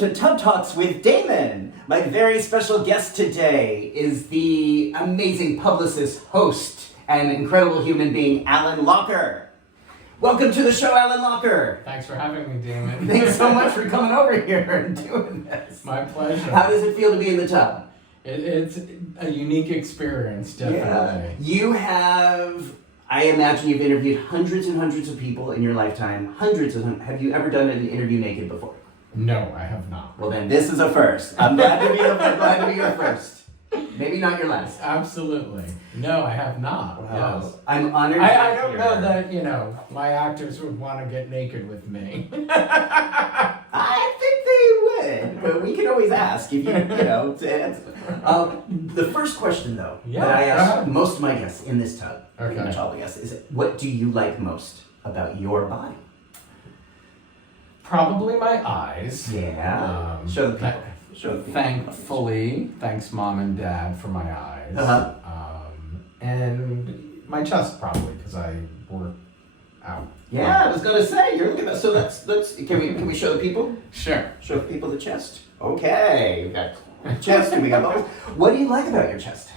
to Tub Talks with Damon. My very special guest today is the amazing publicist, host, and incredible human being, Alan Locher. Welcome to the show, Alan Locher. Thanks for having me, Damon. Thanks so much for coming over here and doing this. My pleasure. How does it feel to be in the tub? It's a unique experience, definitely. Yeah. You have, I imagine you've interviewed hundreds and hundreds of people in your lifetime. Have you ever done an interview naked before? No, I have not. Well then, this is a first. I'm glad to be your first. Maybe not your last. Absolutely. No, I have not. Wow. Yes. I'm honored. I don't know that, my actors would want to get naked with me. I think they would, but we can always ask if to answer. The first question, though, that I ask most of my guests in this tub, pretty much all the guests, is what do you like most about your body? Probably my eyes. Yeah. Show the people. Show the people. Thankfully, thanks Mom and Dad for my eyes. Uh-huh. And my chest probably, because I work out. Yeah, I was gonna say you're looking at that. So let's can we show the people? Sure. Show the people the chest. Okay, we got chest and we got bubbles. What do you like about your chest?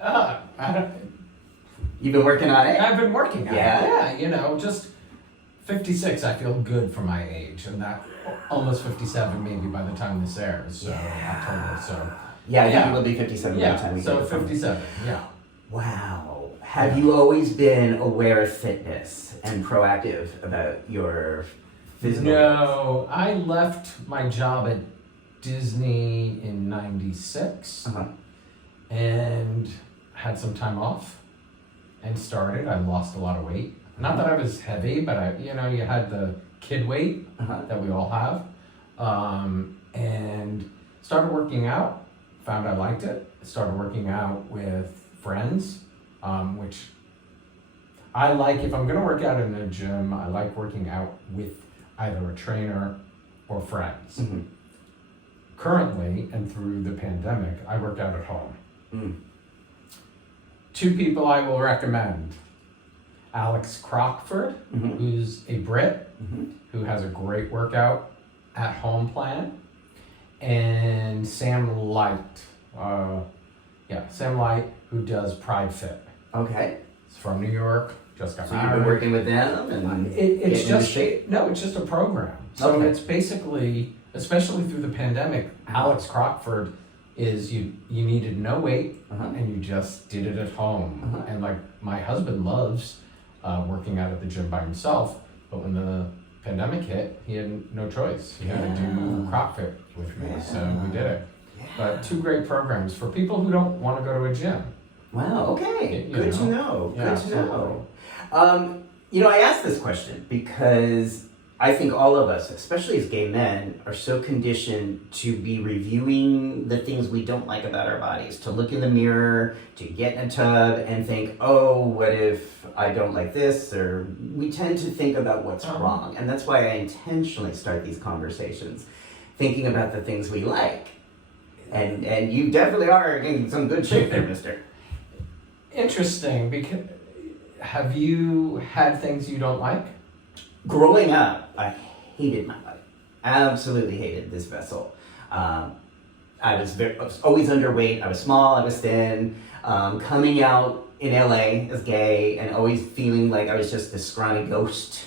I don't. You've been working on it. I've been working on it. Yeah. Yeah, just 56. I feel good for my age, and that almost 57 maybe by the time this airs. So October. So yeah, I think you will be 57 by the time we get so 57. Yeah. Wow. Have you always been aware of fitness and proactive about your physical? No, I left my job at Disney in '96 and had some time off and started. I lost a lot of weight. Not that I was heavy, but you had the kid weight that we all have, and started working out. Found I liked it. Started working out with friends, which I like. If I'm going to work out in a gym, I like working out with either a trainer or friends. Mm-hmm. Currently, and through the pandemic, I work out at home. Mm. 2 people I will recommend. Alex Crockford, who's a Brit, who has a great workout at home plan. And Sam Light, Sam Light, who does Pride Fit. Okay. He's from New York, just got married. You've been working with them, and it's just a program. So it's basically, especially through the pandemic, Alex Crockford is you needed no weight and you just did it at home. And like my husband loves working out at the gym by himself, but when the pandemic hit, he had no choice. He had to do CrockFit with me, so we did it. But 2 great programs for people who don't want to go to a gym. Wow, okay. Good to know. Yeah, Good to know. I asked this question because I think all of us, especially as gay men, are so conditioned to be reviewing the things we don't like about our bodies, to look in the mirror, to get in a tub and think, oh, what if I don't like this? Or we tend to think about what's wrong. And that's why I intentionally start these conversations, thinking about the things we like. And you definitely are in some good shape there, mister. Interesting, because have you had things you don't like? Growing up, I hated my body. Absolutely hated this vessel. I was always underweight. I was small. I was thin. Coming out in LA as gay and always feeling like I was just this scrawny ghost.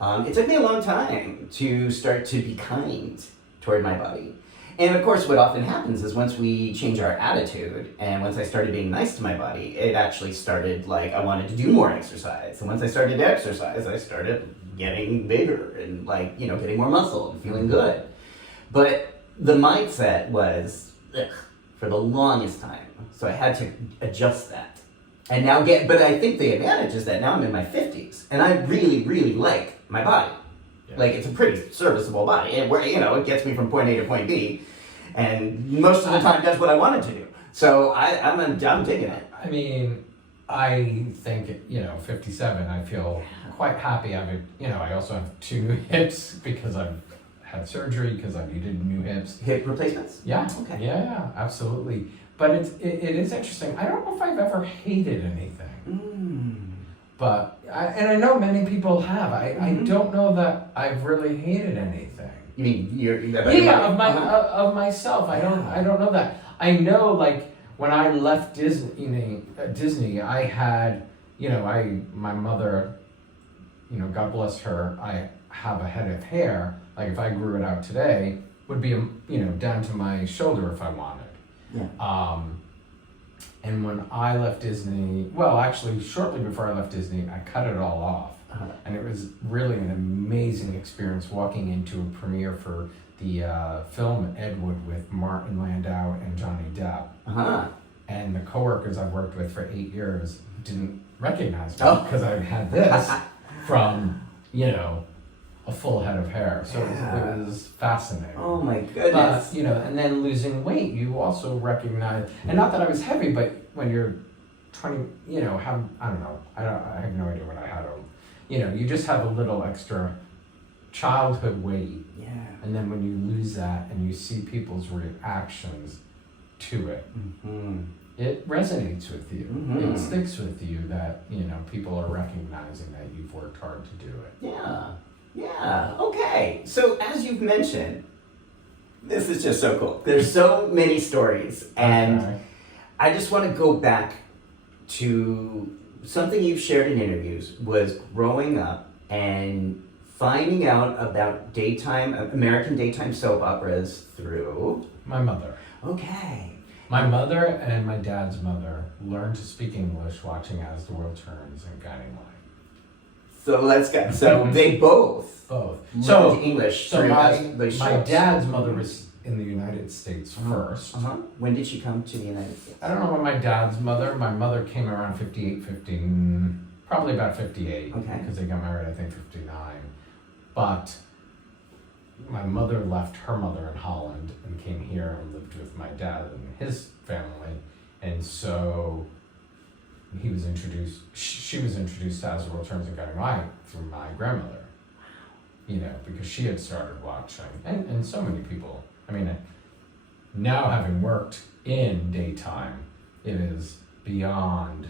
It took me a long time to start to be kind toward my body. And of course, what often happens is once we change our attitude, and once I started being nice to my body, it actually started like I wanted to do more exercise. And once I started to exercise, I started getting bigger and getting more muscle and feeling good. But the mindset was for the longest time. So I had to adjust that. And now but I think the advantage is that now I'm in my 50s and I really, really like my body. Yeah. Like it's a pretty serviceable body. It gets me from point A to point B. And most of the time does what I want it to do. So I'm digging it. I mean, I think, 57, I feel quite happy. I also have 2 new hips because I've had surgery because I needed new hips. Hip replacements? Yeah. Okay. Yeah, absolutely. But it is interesting. I don't know if I've ever hated anything. But, I know many people have. I don't know that I've really hated anything. You mean of myself. I don't know that. I know, like, when I left Disney, I had, my mother, God bless her, I have a head of hair. Like, if I grew it out today, would be, down to my shoulder if I wanted. Yeah. And when I left Disney, well, actually, shortly before I left Disney, I cut it all off. And it was really an amazing experience walking into a premiere for the film Ed Wood with Martin Landau and Johnny Depp. And the coworkers I've worked with for 8 years didn't recognize me because I had this from, a full head of hair. So it was fascinating. Oh my goodness. But, and then losing weight, you also recognize, and not that I was heavy, but when you're 20, I don't know, I have no idea what I had. You just have a little extra childhood weight. Yeah. And then when you lose that and you see people's reactions to it, it resonates with you. It sticks with you that, people are recognizing that you've worked hard to do it. Yeah. Yeah. Okay. So as you've mentioned, this is just so cool. There's so many stories. And I just want to go back to something you've shared in interviews was growing up and finding out about American daytime soap operas through... My mother. Okay. My mother and my dad's mother learned to speak English watching As the World Turns and Guiding Light. So let's go. So they both learned English so through my shows. dad's mother was in the United States first. When did she come to the United States? I don't know when my mother came around 58, 15, probably about 58. Okay. Because they got married, I think, 59. But my mother left her mother in Holland and came here and lived with my dad and his family. And so she was introduced to As the World Turns and Guiding Light through my grandmother. Because she had started watching. And so many people. I mean, now having worked in daytime, it is beyond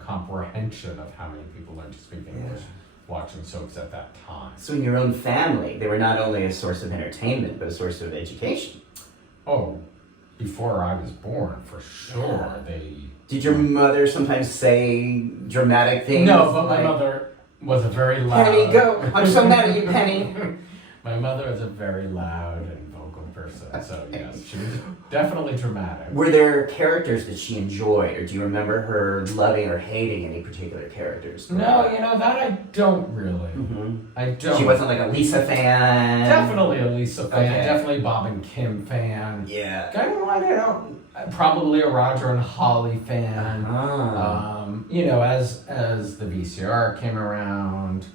comprehension of how many people learned to speak English watching soaps at that time. So in your own family, they were not only a source of entertainment, but a source of education. Oh, before I was born, for sure. Did your mother sometimes say dramatic things? No, but my mother was a very loud... Penny, go! I'm so mad at you, Penny! My mother is a very loud and vocal person, so yes, she was definitely dramatic. Were there characters that she enjoyed, or do you remember her loving or hating any particular characters? No, that I don't really. I don't. She wasn't like a Lisa fan? Definitely a Lisa fan, Okay. Definitely Bob and Kim fan. Yeah. Probably a Roger and Holly fan. As the VCR came around,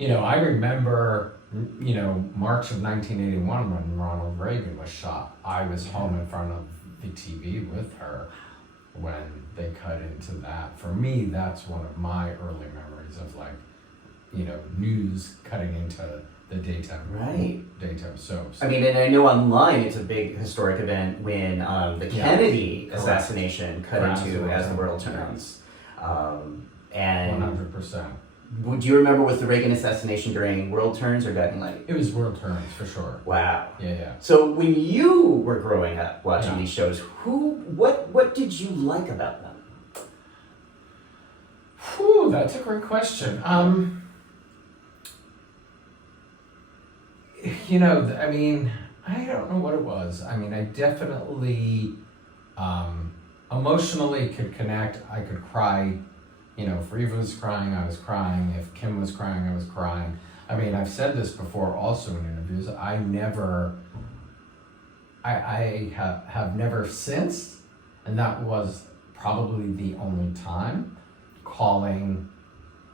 I remember, March of 1981 when Ronald Reagan was shot. I was home in front of the TV with her when they cut into that. For me, that's one of my early memories of news cutting into the daytime soaps. I mean, and I know online it's a big historic event when the Kennedy assassination cut into As the World Turns. And 100%. Do you remember, was the Reagan assassination during World Turns or Guiding Light? It was World Turns for sure. Wow. Yeah. So when you were growing up watching these shows, what did you like about them? That's a great question. I don't know what it was. I definitely emotionally could connect. I could cry. If Reva was crying, I was crying. If Kim was crying, I was crying. I've said this before also in interviews. I have never since, and that was probably the only time, calling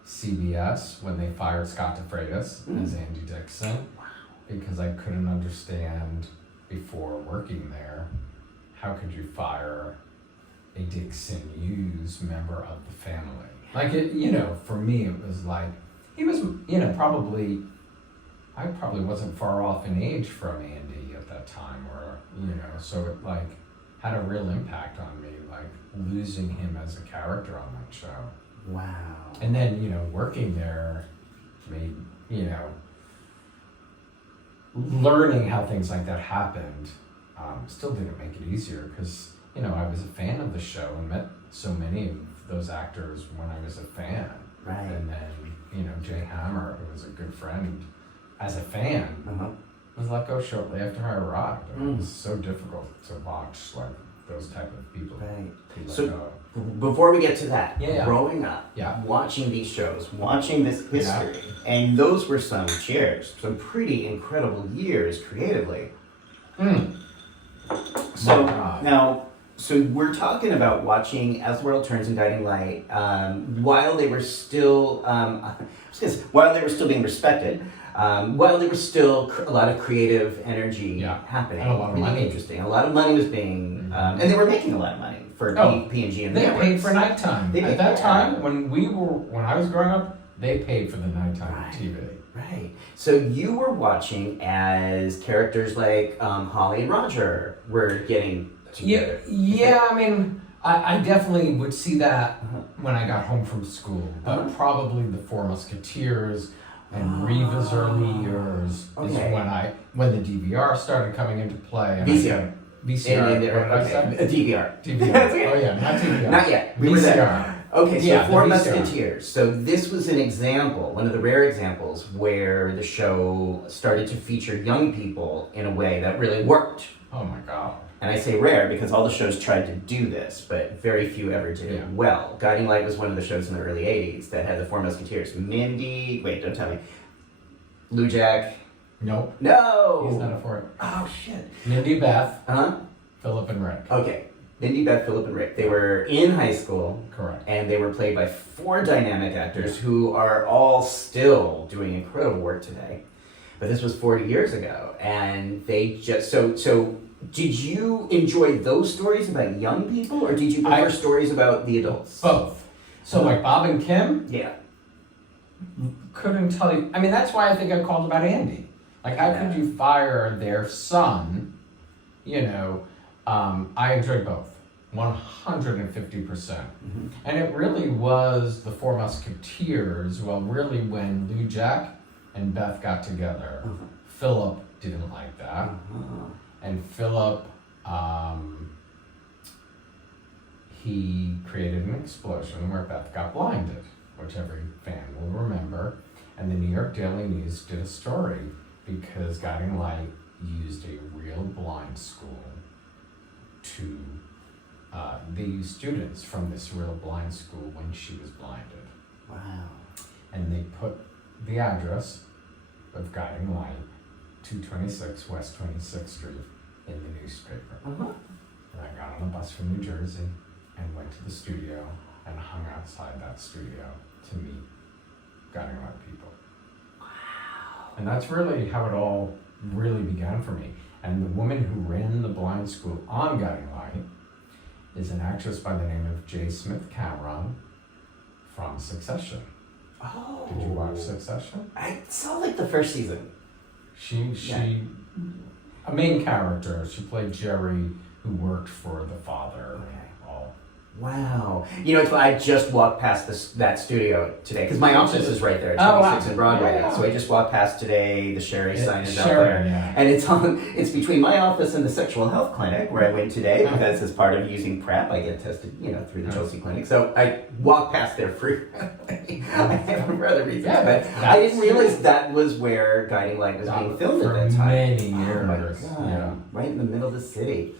CBS when they fired Scott DeFreitas as Andy Dixon, because I couldn't understand before working there, how could you fire a Dixon Hughes member of the family? For me, it was like, he was, I probably wasn't far off in age from Andy at that time, or, so it had a real impact on me, losing him as a character on that show. Wow. And then, working there made, learning how things like that happened still didn't make it easier because, you know, I was a fan of the show and met so many of those actors when I was a fan. Right. And then, you know, Jay Hammer, who was a good friend, as a fan, was let go shortly after I arrived. It was so difficult to watch, like, those type of people. Right. Be let So go. before we get to that, Yeah. growing up, Yeah. watching these shows, watching this history, and those were some pretty incredible years creatively. So My God. now, so we're talking about watching As the World Turns and Guiding Light while they were still, while they were still being respected, while there was still a lot of creative energy happening. And a lot of really money. Interesting. A lot of money was being, and they were making a lot of money for P&G and the They networks. paid for nighttime. They At paid- that time, when I was growing up, they paid for the nighttime TV. Right. So you were watching as characters like Holly and Roger were getting together. Yeah. I mean, I definitely would see that when I got home from school. But probably the Four Musketeers and Reva's early years is when the DVR started coming into play. And VCR. VCR. What did I say? A DVR. DVR. Oh yeah, not DVR. Not yet. We VCR. were there. Okay, so Yeah, Four the VCR. Musketeers. So this was an example, one of the rare examples where the show started to feature young people in a way that really worked. Oh my God. And I say rare because all the shows tried to do this, but very few ever did it well. Guiding Light was one of the shows in the early 80s that had the Four Musketeers. Mindy, wait, don't tell me. Lou Jack. Nope. No! He's not a for it. Oh, shit. Mindy Beth, Uh-huh. Philip and Rick. Okay. Mindy, Beth, Philip, and Rick. They were in high school. Correct. And they were played by 4 dynamic actors who are all still doing incredible work today. But this was 40 years ago. And they just... So did you enjoy those stories about young people? Or did you prefer stories about the adults? Both. So like Bob and Kim, Yeah. couldn't tell you. I mean, that's why I think I called about Andy. Like, how could you fire their son? You know, I enjoyed both. 150%. And it really was the Four Musketeers, well, really when Lou Jack and Beth got together. Philip didn't like that. And Philip, he created an explosion where Beth got blinded, which every fan will remember. And the New York Daily News did a story because Guiding Light used a real blind school to, they used students from this real blind school when she was blinded. Wow. And they put the address of Guiding Light, 226 West 26th Street, in the newspaper. And I got on a bus from New Jersey and went to the studio and hung outside that studio to meet Guiding Light people. Wow. And that's really how it all really began for me. And the woman who ran the blind school on Guiding Light is an actress by the name of J. Smith Cameron from Succession. Oh. Did you watch Succession? I saw like the first season. She a main character. She played Jerry, who worked for the father. All. Wow. You know, it's funny, I just walked past that studio today, because my office is right there at 26 in Broadway. Yeah. So I just walked past today, the Sherry sign is out Sherry, there. yeah. And it's between my office and the sexual health clinic where I went today, because as part of using PrEP, I get tested, through the Chelsea Clinic. So I walked past there frequently. I have for other reasons. But I didn't realize that was where Guiding Light was being filmed at that time. Many Oh my years. God. Yeah. Right in the middle of the city.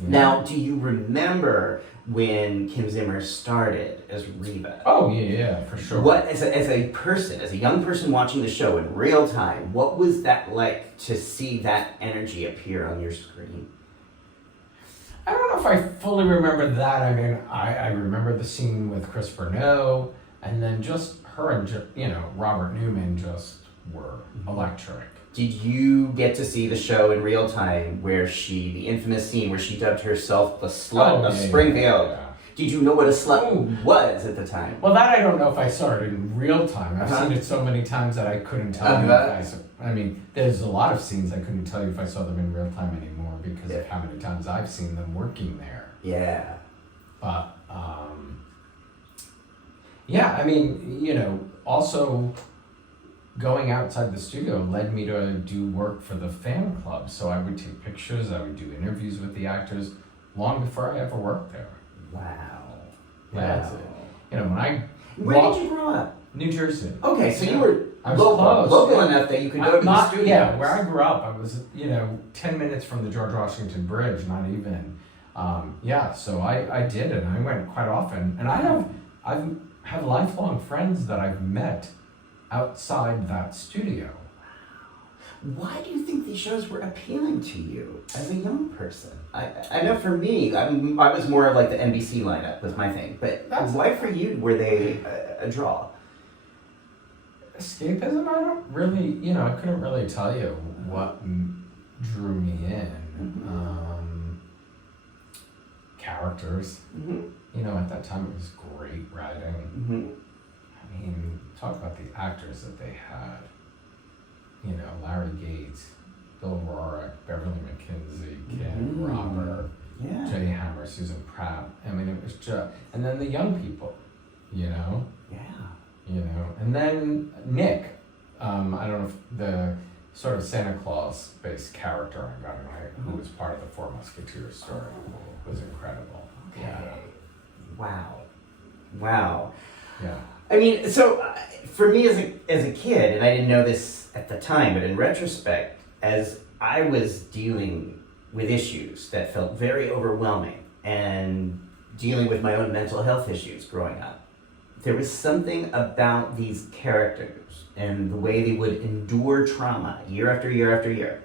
Yeah. Now, do you remember when Kim Zimmer started as Reba? Oh yeah, for sure. What, as a young person watching the show in real time, what was that like to see that energy appear on your screen? I don't know if I fully remember that. I mean, I remember the scene with Chris Burnell, and then just her and Robert Newman just were electric. Did you get to see the show in real time where the infamous scene where she dubbed herself a slut of Springfield? Yeah. Did you know what a slut was at the time? Well, that I don't know if I saw it in real time. I've seen it so many times that I couldn't tell you I mean, there's a lot of scenes I couldn't tell you if I saw them in real time anymore because of how many times I've seen them working there. Yeah. But, I mean, also, going outside the studio led me to do work for the fan club. So I would take pictures, I would do interviews with the actors long before I ever worked there. Wow. Yeah, Wow. you know, when I Where did you grow up? New Jersey. Okay, so Yeah. you were I was local close, yeah. enough that you could go to the Not, studio. yeah, where I grew up, I was, 10 minutes from the George Washington Bridge, not even. So I did it, and I went quite often. And I've had lifelong friends that I've met outside that studio. Why do you think these shows were appealing to you as a young person? I know for me, I was more of like the NBC lineup was my thing, but why for you were they a draw? Escapism, I don't really, I couldn't really tell you what drew me in. Characters. At that time it was great writing. I mean, talk about the actors that they had. Larry Gates, Bill Rorick, Beverly McKinsey, Ken Robert, Jay Hammer, Susan Pratt. I mean, it was just, and then the young people, and then Nick, I don't know if the sort of Santa Claus based character I got, who was part of the Four Musketeers story, was incredible. Okay. Yeah. Wow. Yeah. I mean, so for me as a kid, and I didn't know this at the time, but in retrospect, as I was dealing with issues that felt very overwhelming and dealing with my own mental health issues growing up, there was something about these characters and the way they would endure trauma year after year after year.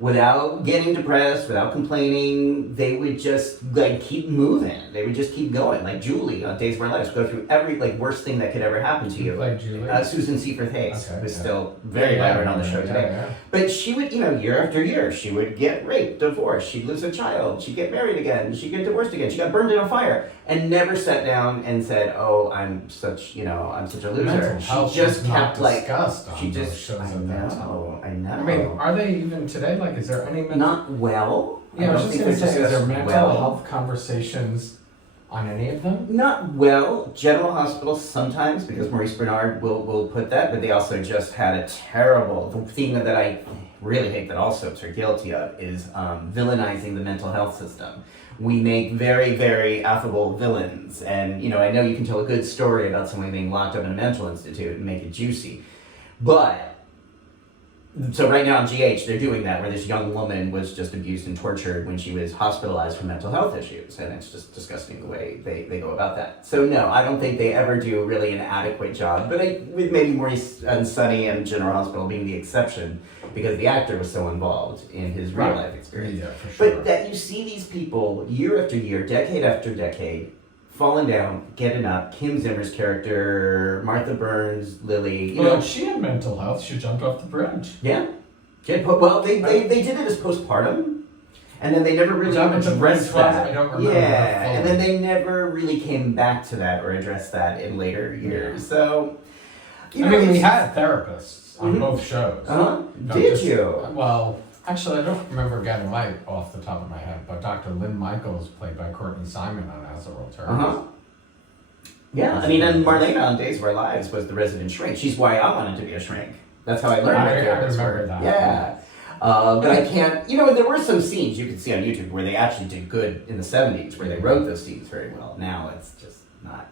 Without getting depressed, without complaining, they would just keep moving. They would just keep going. Like Julie on Days of Our Lives, go through every worst thing that could ever happen to you. Like Julie? Susan Seifert Hayes, Okay, who's still very vibrant on the show today. Yeah. But she would, year after year, she would get raped, divorced, she'd lose a child, she'd get married again, she'd get divorced again, she got burned in a fire, and never sat down and said, "Oh, I'm such a loser." Mental health She just was not kept discussed on she those just shows I at that time. know. I mean, are they even today? Is there any mental? Not well. Yeah, I was just going to say, is there discussed mental health conversations on any of them? Not well. General hospitals sometimes, because Maurice Bernard will put that, but they also just had a terrible, the thing that I really hate that all soaps are guilty of is villainizing the mental health system. We make very, very affable villains, and I know you can tell a good story about someone being locked up in a mental institute and make it juicy, but so right now on GH, they're doing that, where this young woman was just abused and tortured when she was hospitalized for mental health issues, and it's just disgusting the way they go about that. So no, I don't think they ever do really an adequate job, but with maybe Maurice and Sonny and General Hospital being the exception, because the actor was so involved in his real life experience. Yeah, for sure. But that you see these people year after year, decade after decade, falling down, getting up. Kim Zimmer's character, Martha Burns, Lily. She had mental health. She jumped off the bridge. Yeah. Well, they did it as postpartum, and then they never really addressed that. I don't remember. Yeah, and then they never really came back to that or addressed that in later years. Yeah. So, we had therapists on both shows. Did you? Well, actually, I don't remember getting right off the top of my head, but Dr. Lynn Michaels, played by Courtney Simon on As the World Turns. Yeah, I mean, and Marlena on Days of Our Lives was the resident shrink. She's why I wanted to be a shrink. That's how I learned my therapist work. That. Yeah. But I can't, there were some scenes you could see on YouTube where they actually did good in the 70s, where they wrote those scenes very well. Now it's just not.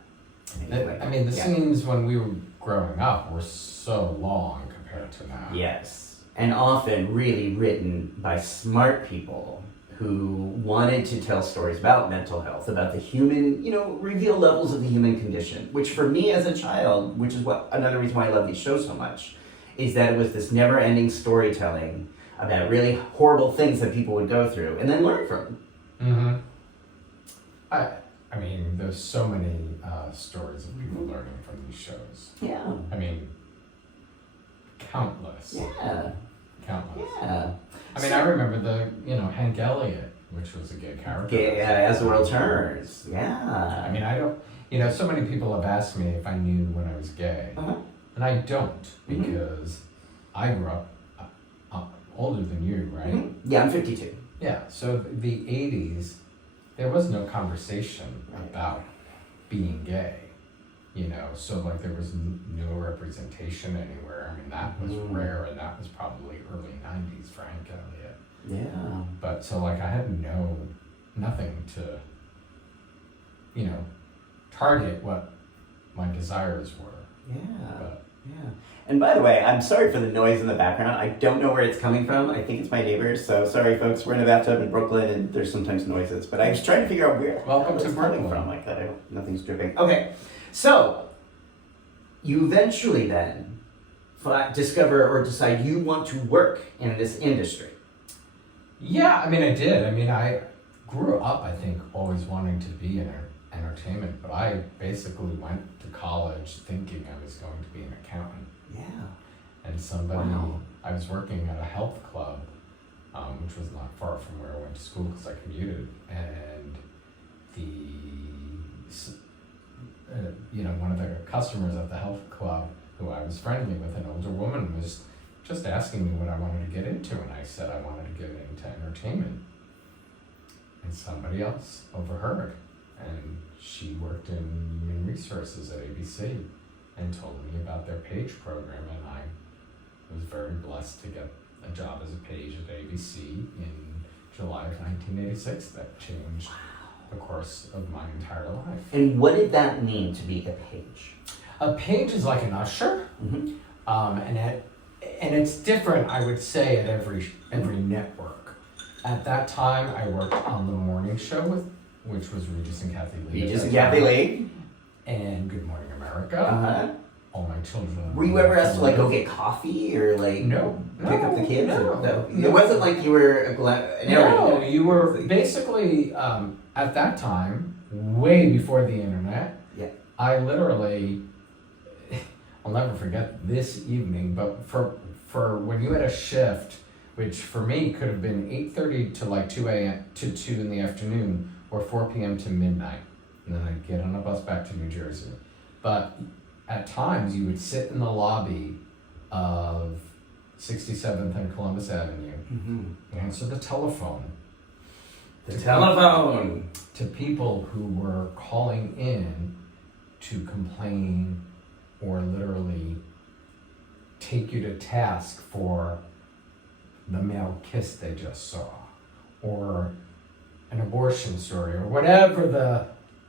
The scenes when we were growing up were so long compared to now. Yes. And often really written by smart people who wanted to tell stories about mental health, about the human, reveal levels of the human condition, which for me as a child, which is another reason why I love these shows so much, is that it was this never-ending storytelling about really horrible things that people would go through and then learn from. Mm-hmm. I mean, there's so many stories of people learning from these shows. Yeah. I mean, countless. Yeah. Countless. Yeah. I remember Hank Elliott, which was a gay character. As the World Turns. Yeah. I mean, I don't, so many people have asked me if I knew when I was gay. And I don't, because I grew up older than you, right? Mm-hmm. Yeah, I'm 52. Yeah, so the 80s, there was no conversation about being gay. you know, so like there was no representation anywhere. I mean, that was rare, and that was probably early 90s, Frank Elliott. Yeah. But so like I had nothing to, you know, target what my desires were. Yeah. But, yeah. And by the way, I'm sorry for the noise in the background. I don't know where it's coming from. I think it's my neighbors. So sorry, folks. We're in a bathtub in Brooklyn, and there's sometimes noises. But I was trying to figure out where Welcome it's to coming Brooklyn. from. Like that, nothing's dripping. Okay, so you eventually then discover or decide you want to work in this industry. yeah, I mean, I did. I mean, I grew up, I think, always wanting to be in entertainment, but I basically went to college thinking I was going to be an accountant. Yeah. And somebody, Wow. I was working at a health club, which was not far from where I went to school because I commuted, and you know, one of the customers at the health club who I was friendly with, an older woman, was just asking me what I wanted to get into, and I said I wanted to get into entertainment. And somebody else overheard, and she worked in human resources at ABC and told me about their page program, and I was very blessed to get a job as a page at ABC in July of 1986. That changed the course of my entire life. And what did that mean to be a page? A page is like an usher, Mm-hmm. and it's different, I would say, at every network. At that time, I worked on the morning show which was Regis and Kathie Lee. Regis and Kathie Lee. And Good Morning America. Uh-huh. All my children. Were you ever asked to like go get coffee or like No. pick up the kids? No. It wasn't like you were No, you were basically, at that time, way before the internet. Yeah. I literally, I'll never forget this evening, but for when you had a shift, which for me could have been 8:30 to like 2 a.m. to 2 in the afternoon, or 4 p.m. to midnight. And then I'd get on a bus back to New Jersey. But at times you would sit in the lobby of 67th and Columbus Avenue, answer the telephone. The telephone! To people who were calling in to complain or literally take you to task for the male kiss they just saw, or an abortion story, or whatever the,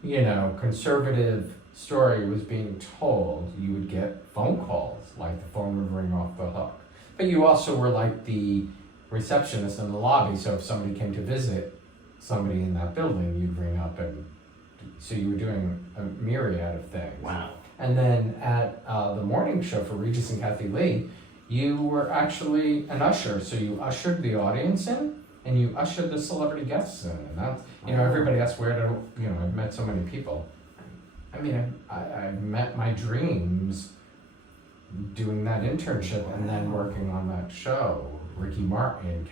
you know, conservative story was being told. You would get phone calls, like the phone would ring off the hook. But you also were like the receptionist in the lobby, so if somebody came to visit somebody in that building, you'd ring up, and so you were doing a myriad of things. Wow. And then at the morning show for Regis and Kathie Lee, you were actually an usher, so you ushered the audience in, and you ushered the celebrity guests in, and that's, you know, everybody asks where to, you know, I've met so many people. I mean, I've met my dreams doing that internship and then working on that show. Ricky Martin,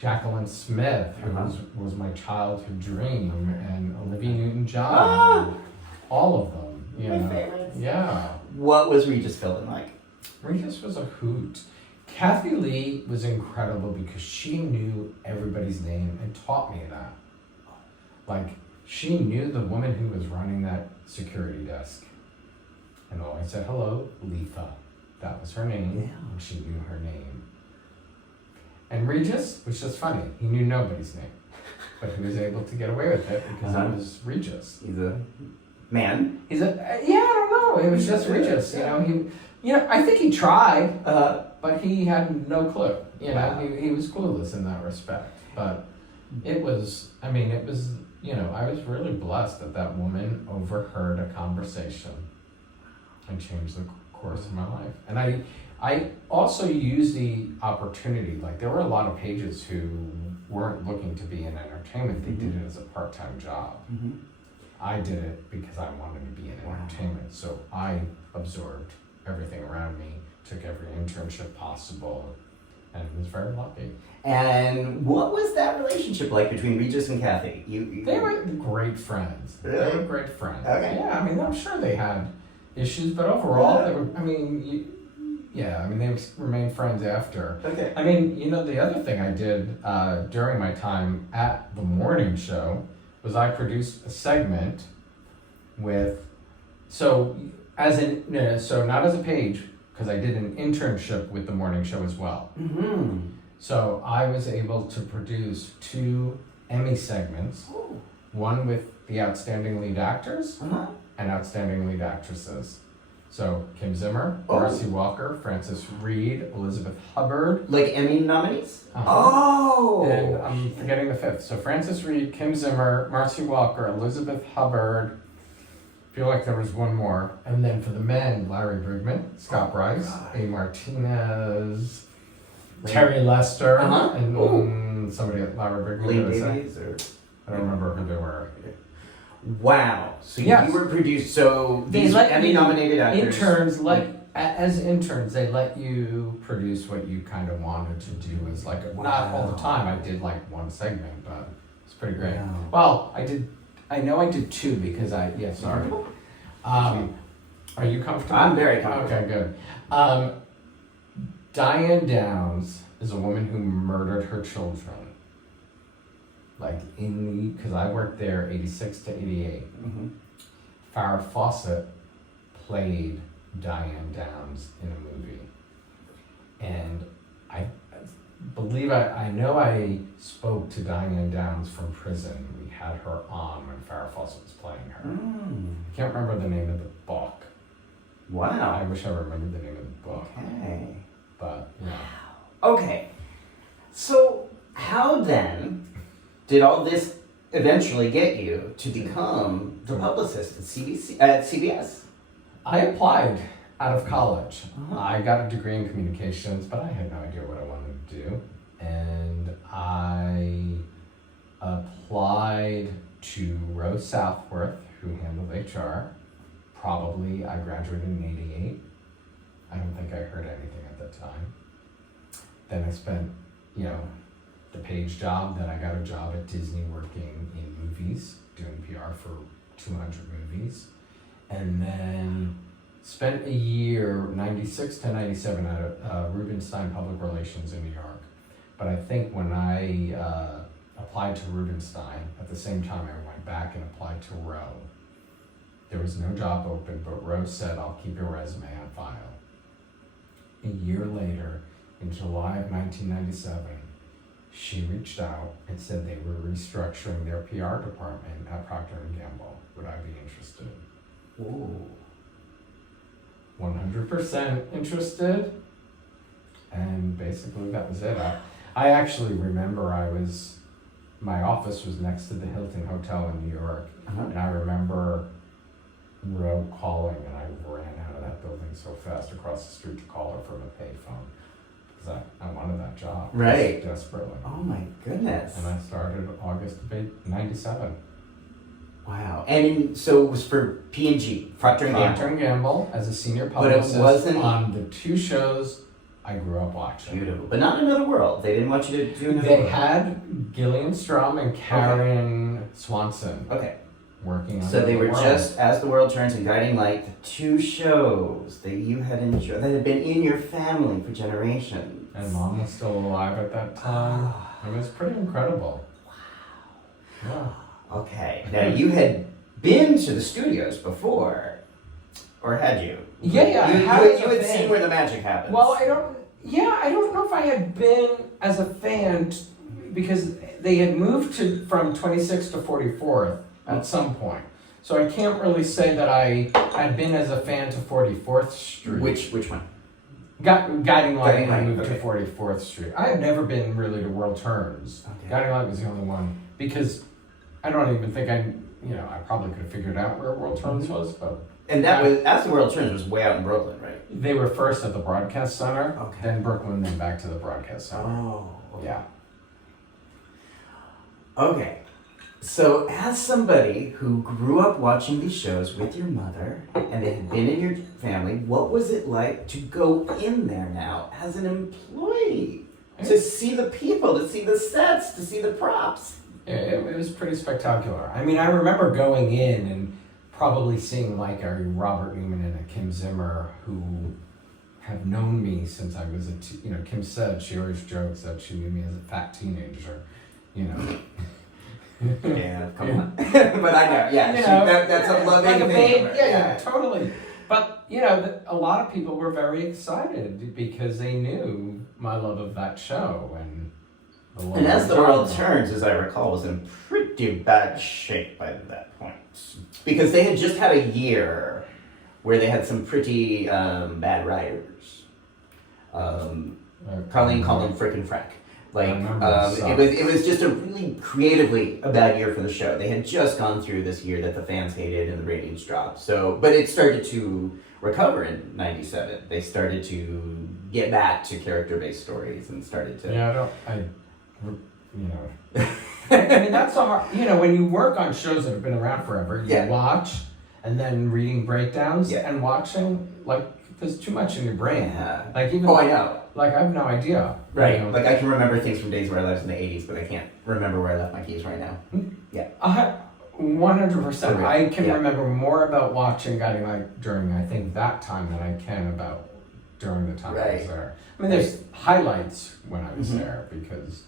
Jacqueline Smith, who was my childhood dream, and Olivia Newton-John, all of them. You know. Favorites. Yeah. What was Regis Philbin like? Regis was a hoot. Kathie Lee was incredible because she knew everybody's name and taught me that. Like, she knew the woman who was running that security desk. And always said, hello, Letha. That was her name. Yeah. And she knew her name. And Regis was just funny. He knew nobody's name. But he was able to get away with it because it was Regis. He's a man. I don't know. It was just Regis. You know, I think he tried, but he had no clue. You know, he was clueless in that respect. But it was, you know, I was really blessed that woman overheard a conversation and changed the course of my life. And I also used the opportunity. Like, there were a lot of pages who weren't looking to be in entertainment. They did it as a part-time job. I did it because I wanted to be in entertainment. So I absorbed everything around me, took every internship possible, and was very lucky. And what was that relationship like between Regis and Kathie? They were great friends. Really? They were great friends. Okay. Yeah, I'm sure they had issues, but overall, they were, they remained friends after. Okay. The other thing I did during my time at the morning show was I produced a segment with So so not as a page, because I did an internship with the morning show as well. Mm-hmm. So I was able to produce 2 Emmy segments, one with the outstanding lead actors and outstanding lead actresses. So Kim Zimmer, Marcy Walker, Frances Reed, Elizabeth Hubbard. Like Emmy nominees? Uh-huh. Oh! And I'm forgetting the 5th. So Frances Reed, Kim Zimmer, Marcy Walker, Elizabeth Hubbard. I feel like there was one more. And then for the men, Larry Brigman, Scott Bryce, A. Martinez, Terry Lester, and somebody at Larry Brigman. Lee Davies, or I don't remember who they were. Wow. So Yes. you were produced, so these Emmy nominated actors. Interns, as interns, they let you produce what you kind of wanted to do as not all the time. I did one segment, but it's pretty great. Wow. Well, I know I did 2 because sorry. Are you comfortable? I'm very comfortable. Okay, good. Diane Downs is a woman who murdered her children. Because I worked there 86 to 88. Mm-hmm. Farrah Fawcett played Diane Downs in a movie. And I believe, I know I spoke to Diane Downs from prison. We had her on when Farrah Fawcett was playing her. I can't remember the name of the book. Wow. I wish I remembered the name of the book. Okay. But, yeah. Okay. So, how then did all this eventually get you to become the publicist at CBS? I applied out of college. I got a degree in communications, but I had no idea what I wanted to do. And I applied to Rose Southworth, who handled HR. I graduated in 88. I don't think I heard anything at that time. Then I spent, the page job. Then I got a job at Disney working in movies, doing PR for 200 movies. And then spent a year, 96 to 97, at Rubenstein Public Relations in New York. But I think when I applied to Rubenstein, at the same time I went back and applied to Roe. There was no job open, but Roe said, I'll keep your resume on file. A year later, in July of 1997, she reached out and said they were restructuring their PR department at Procter & Gamble. Would I be interested? Ooh. 100% interested. And basically that was it. I actually remember my office was next to the Hilton Hotel in New York. And I remember Roe calling, and I ran out of that building so fast across the street to call her from a payphone. Because I wanted that job. Right. Desperately. Oh my goodness. And I started August of 97. Wow. And so it was for P&G, Procter & Gamble. Procter & Gamble as a senior But it publicist wasn't on the 2 shows I grew up watching. beautiful. But not Another World. They didn't want you to do Another They World. had Gillian Strom and Karen Swanson Okay. working on So they were Another World. just As the World Turns and Guiding Light, the 2 shows that you had enjoyed, that had been in your family for generations. And Mom was still alive at that time. It was pretty incredible. Wow. Yeah. Okay. Now you had been to the studios before, or had you? Yeah, You had seen where the magic happens. Well, I don't know if I had been as a fan because they had moved from 26th to 44th at some point. So I can't really say that I had been as a fan to 44th Street. Which one? Guiding Light when I moved okay. to 44th Street. I had never been really to World Turns. Okay. Guiding Light was the only one because I don't even think I probably could have figured out where World Turns was, but. And that was, As the World Turns was way out in Brooklyn, right? They were first at the Broadcast Center, Okay. then Brooklyn, then back to the Broadcast Center. Oh. Okay. Yeah. Okay. So, as somebody who grew up watching these shows with your mother, and they had been in your family, what was it like to go in there now as an employee? To see the people, to see the sets, to see the props? It was pretty spectacular. I mean, I remember going in and probably seeing like a Robert Newman and a Kim Zimmer who have known me since I was Kim said, she always jokes that she knew me as a fat teenager, Yeah, come on. But I know, yeah, that's a loving like a thing. babe, yeah, totally. But a lot of people were very excited because they knew my love of that show and. And As the World Turns, as I recall, was in pretty bad shape by that point. Because they had just had a year where they had some pretty bad writers. Colleen called them frickin' frack. It was just a really creatively a bad year for the show. They had just gone through this year that the fans hated and the ratings dropped. So, but it started to recover in '97. They started to get back to character-based stories and started to. I mean, that's so hard. When you work on shows that have been around forever, you watch and then reading breakdowns and watching, there's too much in your brain. Yeah. I know. I have no idea. Right. I can remember things from days where I lived in the 80s, but I can't remember where I left my keys right now. Yeah. 100%. I can remember more about watching Guiding Light during, I think, that time than I can about during the time I was there. I mean, there's highlights when I was there because...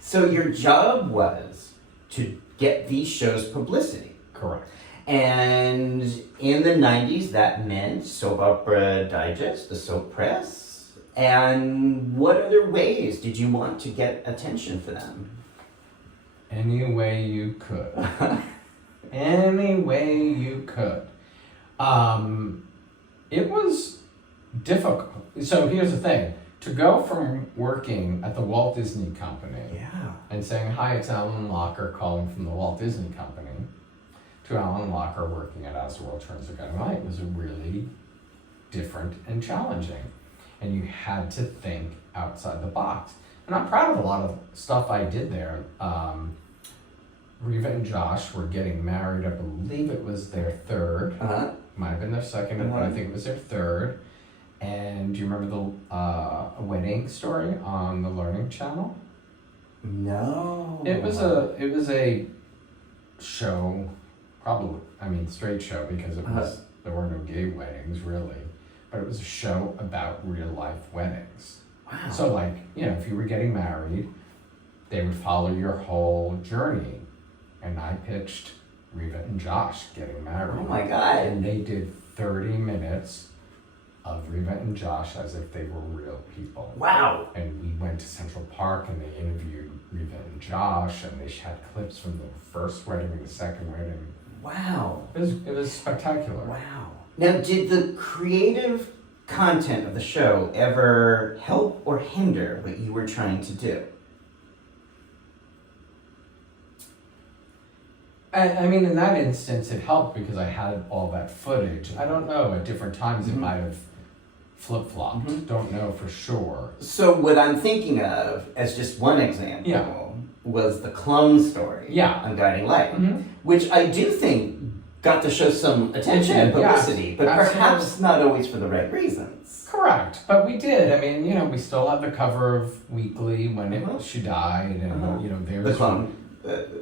So your job was to get these shows publicity. Correct. And in the 90s, that meant Soap Opera Digest, the soap press. And what other ways did you want to get attention for them? Any way you could. Any way you could. It was difficult. So here's the thing. To go from working at the Walt Disney Company and saying, hi, it's Alan Locher calling from the Walt Disney Company, to Alan Locher working at As the World Turns of Guiding Light was really different and challenging. And you had to think outside the box. And I'm proud of a lot of stuff I did there. Reva and Josh were getting married. I believe it was their third. Might have been their second, but I think it was their third. And do you remember the wedding story on the Learning Channel? No. It was a show, probably, straight show because there were no gay weddings really, but it was a show about real life weddings. Wow. So if you were getting married, they would follow your whole journey. And I pitched Reva and Josh getting married. Oh my God. And they did 30 minutes of Reva and Josh as if they were real people. Wow. And we went to Central Park and they interviewed Reva and Josh and they had clips from the first wedding and the second wedding. Wow. It was spectacular. Wow. Now, did the creative content of the show ever help or hinder what you were trying to do? In that instance, it helped because I had all that footage. I don't know, at different times it might have flip-flopped. Don't know for sure. So what I'm thinking of, as just one example, was the clone story on Guiding Light, which I do think got to show some attention and publicity, but perhaps not always for the right reasons. Correct, but we did. We still had the cover of Weekly when she died, and there's the clone.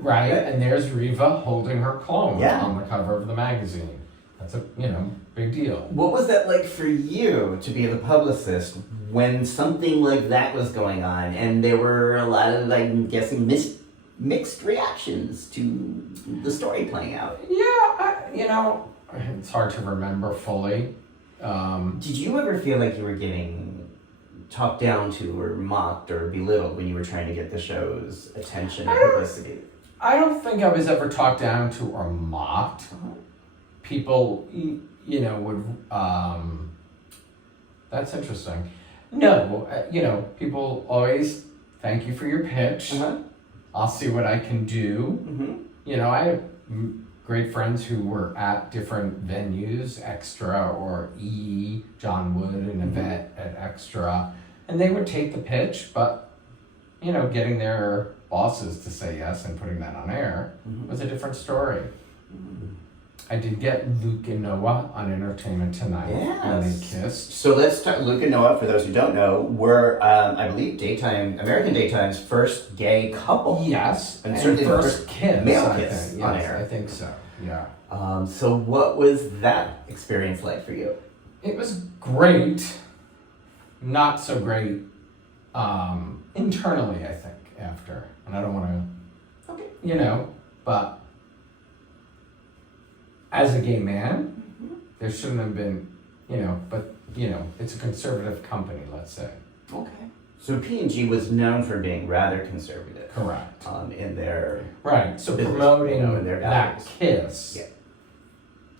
Right, and there's Reva holding her clone on the cover of the magazine. That's a, big deal. What was that like for you to be the publicist when something like that was going on and there were a lot of, I'm guessing, mixed reactions to the story playing out? Yeah, it's hard to remember fully. Did you ever feel like you were getting talked down to or mocked or belittled when you were trying to get the show's attention and publicity? I don't think I was ever talked down to or mocked. People, would, that's interesting. No, people always thank you for your pitch. I'll see what I can do. I have great friends who were at different venues, Extra or E, John Wood and Yvette at Extra, and they would take the pitch, but, getting their bosses to say yes and putting that on air was a different story. I did get Luke and Noah on Entertainment Tonight when they kissed. So let's talk. Luke and Noah, for those who don't know, were, I believe, American Daytime's first gay couple. Yes, and certainly first kiss, male kiss on yes, air. I think so, yeah. So what was that experience like for you? It was great, not so great internally, I think, after. And I don't want to, but as a gay man, there shouldn't have been, but, it's a conservative company, let's say. Okay. So P&G was known for being rather conservative. Correct. In their Right, so business, promoting in their that values. kiss Yeah.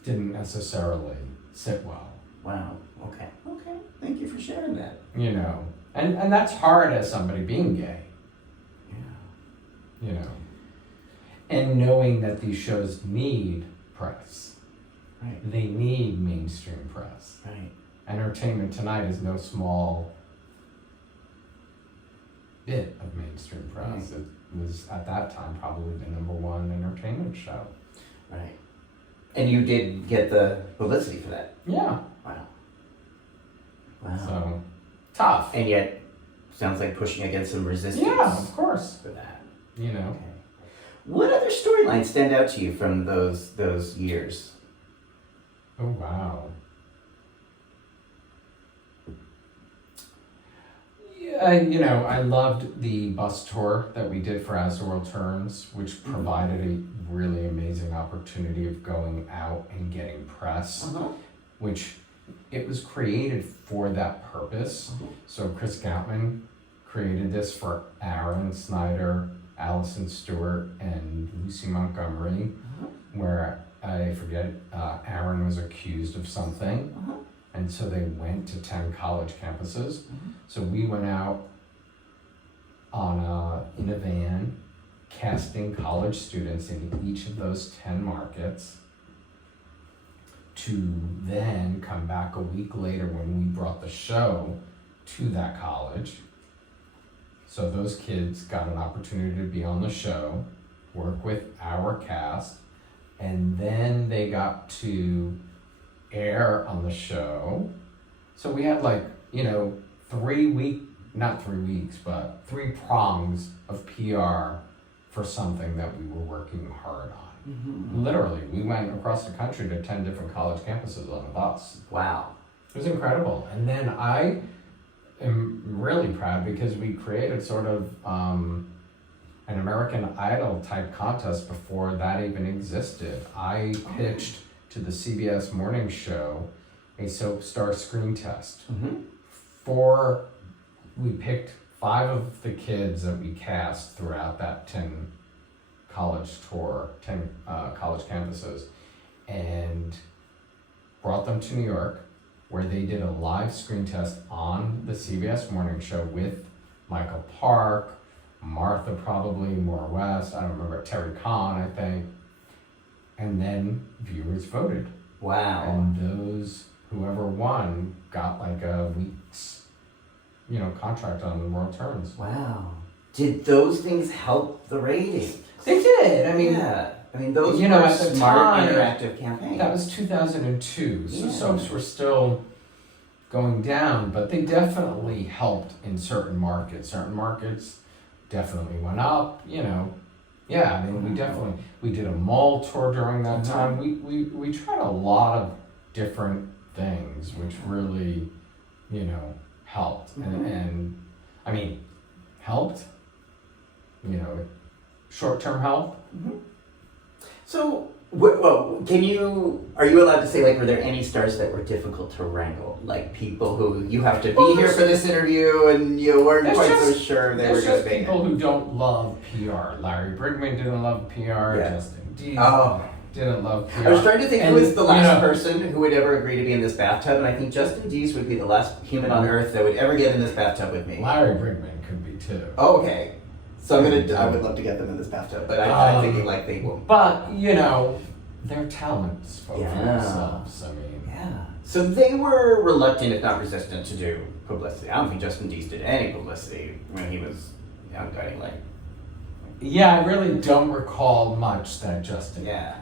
didn't necessarily sit well. Wow. Okay. Okay. Thank you for sharing that. And that's hard as somebody being gay, Yeah. and knowing that these shows need press. Right. They need mainstream press. Right. Entertainment Tonight is no small bit of mainstream press. Right. It was at that time probably the #1 entertainment show. Right. And you did get the publicity for that. Yeah. Wow. Wow. So tough. And yet, sounds like pushing against some resistance. Yeah, of course. For that. Okay. What other storylines stand out to you from those years? Oh wow. Yeah, I loved the bus tour that we did for As the World Turns, which provided a really amazing opportunity of going out and getting press, which it was created for that purpose. So Chris Goutman created this for Aaron Snyder, Allison Stewart, and Lucy Montgomery, where I forget, Aaron was accused of something. And so they went to 10 college campuses. So we went out in a van, casting college students in each of those 10 markets, to then come back a week later when we brought the show to that college. So those kids got an opportunity to be on the show, work with our cast, and then they got to air on the show. So we had 3 prongs of PR for something that we were working hard on. Literally, we went across the country to 10 different college campuses on a bus. Wow. It was incredible. And then I am really proud because we created sort of an American Idol type contest before that even existed. I pitched to the CBS morning show a soap star screen test. We picked 5 of the kids that we cast throughout that 10 college tour, 10 college campuses, and brought them to New York, where they did a live screen test on the CBS morning show with Michael Park, Martha probably, Moore West, I don't remember, Terry Khan, I think. And then viewers voted. Wow. And whoever won got a week's, contract on the World Turns. Wow. Did those things help the ratings? They did. I mean, yeah. Those were were at the smart, time, interactive campaigns. That was 2002, so soaps were still going down, but they definitely helped in certain markets. Certain markets definitely went up, Yeah, we did a mall tour during that time. We tried a lot of different things, which really, helped. And helped, short-term help. So, are you allowed to say, were there any stars that were difficult to wrangle? Like people who you have to be here for this interview and you weren't quite so sure they were going to be. People who don't love PR. Larry Brigman didn't love PR. Yeah. Justin Dees didn't love PR. I was trying to think who was the last person who would ever agree to be in this bathtub, and I think Justin Dees would be the last human on earth that would ever get in this bathtub with me. Larry Brigman could be too. Oh, okay. So I would love to get them in this bathtub, but I'm thinking they won't. But, their talent spoke for themselves. Yeah. So they were reluctant, if not resistant, to do publicity. I don't think Justin Dees did any publicity when he was young, Guiding Light. Yeah, I really don't recall much that Justin. Yeah.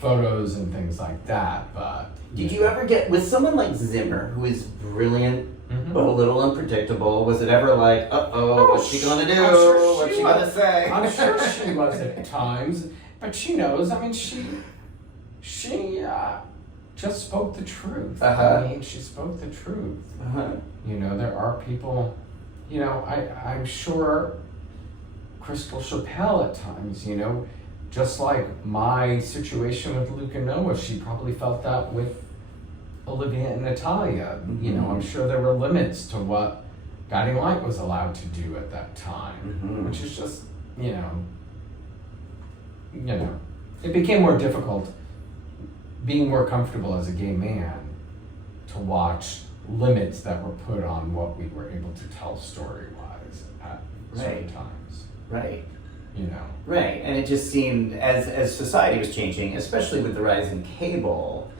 Photos and things like that, but. Did you ever get, with someone like Zimmer, who is brilliant, but a little unpredictable, was it ever what's she gonna do? What's she gonna say? I'm sure she was at times, but she knows, she just spoke the truth. She spoke the truth. There are people, I'm sure Crystal Chappelle at times, you know, just like my situation with Luke and Noah, she probably felt that with Olivia and Natalia. Mm-hmm. You know, I'm sure there were limits to what Guiding Light was allowed to do at that time, Mm-hmm. which is just, you know, it became more difficult being more comfortable as a gay man to watch limits that were put on what we were able to tell story-wise at certain times. Right. You know. Right, and it just seemed, as society was changing, especially with the rise in cable,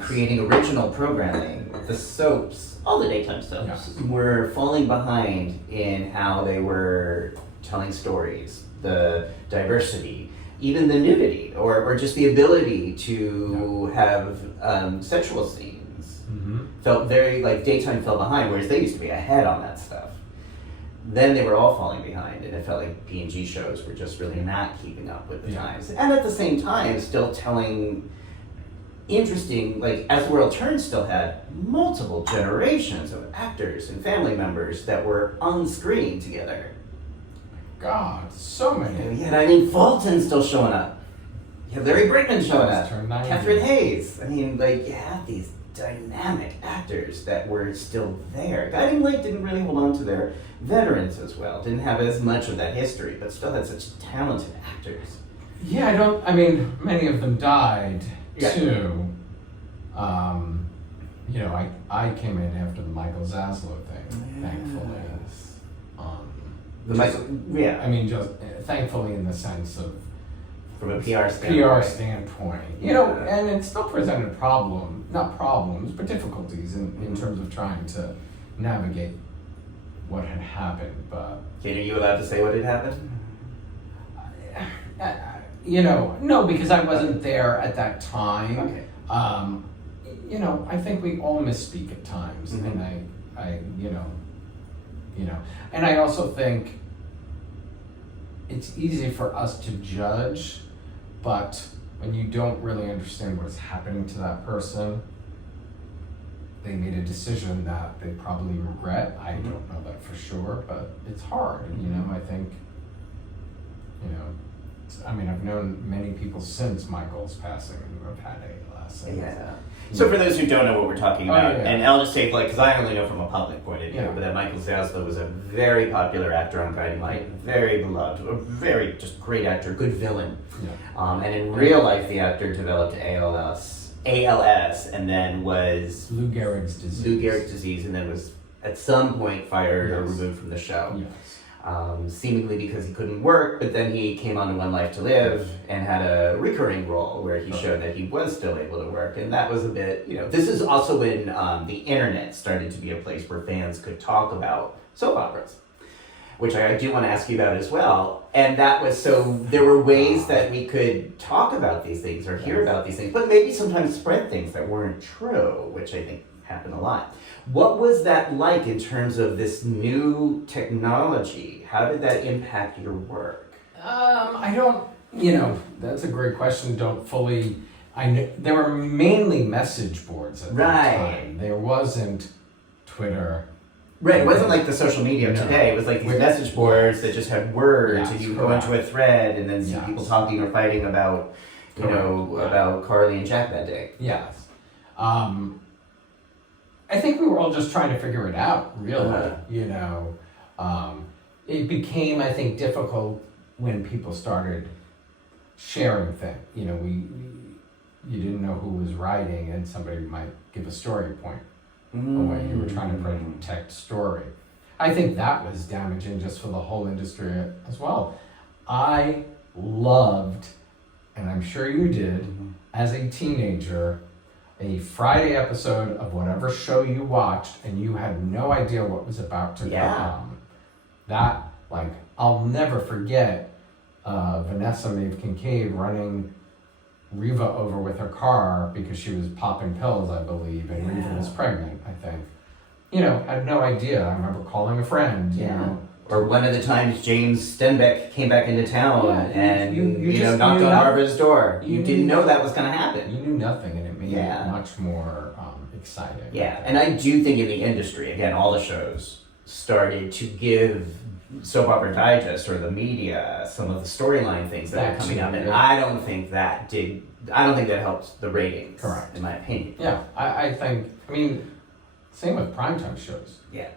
creating original programming, the soaps, all the daytime soaps, were falling behind in how they were telling stories, the diversity, even the nudity, or just the ability to have sexual scenes. Mm-hmm. Felt very, like, daytime fell behind, whereas they used to be ahead on that stuff. Then they were all falling behind, and it felt like P&G shows were just really not keeping up with the times. And at the same time, still telling interesting, like, As the World Turns still had multiple generations of actors and family members that were on screen together. God, so many. Yeah, I mean, Fulton's still showing up. You have Larry Brickman showing up. Catherine Hayes. I mean, like, you have these dynamic actors that were still there. Guiding Light didn't really hold on to their veterans as well. Didn't have as much of that history, but still had such talented actors. Yeah, many of them died too. You know, I came in after the Michael Zaslow thing, thankfully. I mean, just thankfully in the sense of from a PR standpoint. You know, and it still presented not problems, but difficulties in terms of trying to navigate what had happened. But are you allowed to say what had happened? You know, no, because I wasn't there at that time. Okay. You know, I think we all misspeak at times, Mm-hmm. and I, you know, and I also think it's easy for us to judge, but when you don't really understand what's happening to that person, they made a decision that they probably regret. I don't know that for sure, but it's hard. You know, I think, you know, I've known many people since Michael's passing who have had ALS. Yeah. So for those who don't know what we're talking about, and I'll just say, like, because I only know from a public point of view, but that Michael Zaslow was a very popular actor on Guiding Light, very beloved, a very just great actor, good villain. Yeah. And in real life, the actor developed ALS, and then was Lou Gehrig's disease, and then was at some point fired or removed from the show. Yes. Seemingly because he couldn't work, but then he came on to One Life to Live and had a recurring role where he showed that he was still able to work, and that was a bit, you know, this is also when the internet started to be a place where fans could talk about soap operas, which I do want to ask you about as well, and that was, so there were ways that we could talk about these things or hear about these things, but maybe sometimes spread things that weren't true, which I think happened a lot. What was that like in terms of this new technology? How did that impact your work? That's a great question. There were mainly message boards at that time. There wasn't Twitter. Right, it wasn't like the social media today. It was like these message boards that just had words, and you go into a thread and then see people talking or fighting about, about Carly and Jack that day. Yes. I think we were all just trying to figure it out, really. It became, I think, difficult when people started sharing things. You know, you didn't know who was writing, and somebody might give a story point away. You were trying to protect story. I think that was damaging just for the whole industry as well. I loved, and I'm sure you did, as a teenager, a Friday episode of whatever show you watched, and you had no idea what was about to come. That, like, I'll never forget Vanessa Maeve Kincaid running Reva over with her car because she was popping pills, I believe, and Reva was pregnant, I think. You know, had no idea. I remember calling a friend, you know. Or one of the times James Stenbeck came back into town and you knocked on Barbara's door. You didn't know that was going to happen. You knew nothing, and it made it much more exciting. Yeah, and I do think in the industry, again, all the shows started to give Soap Opera Digest or the media, some of the storyline things that are coming up, and I don't think that helped the ratings. Correct. In my opinion. Yeah, I think, same with primetime shows. Yeah.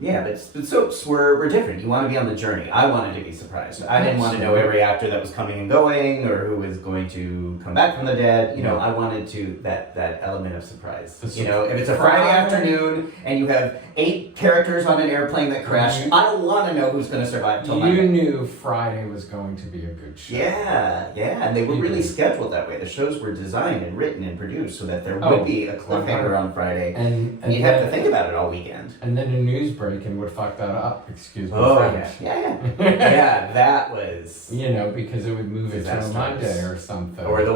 Yeah, but soaps were different. You want to be on the journey. I wanted to be surprised. I didn't want to know every actor that was coming and going or who was going to come back from the dead. I wanted that element of surprise. If it's a Friday afternoon and you have 8 characters on an airplane that crashed, I don't want to know who's going to survive till Monday. You knew Friday was going to be a good show. Yeah, and they were really scheduled that way. The shows were designed and written and produced so that there would be a cliffhanger on Friday, and you'd have to think about it all weekend. And then a news break and would fuck that up. Excuse me. Oh French. yeah. Yeah, that was. Because it would move it to a Monday or something. Or the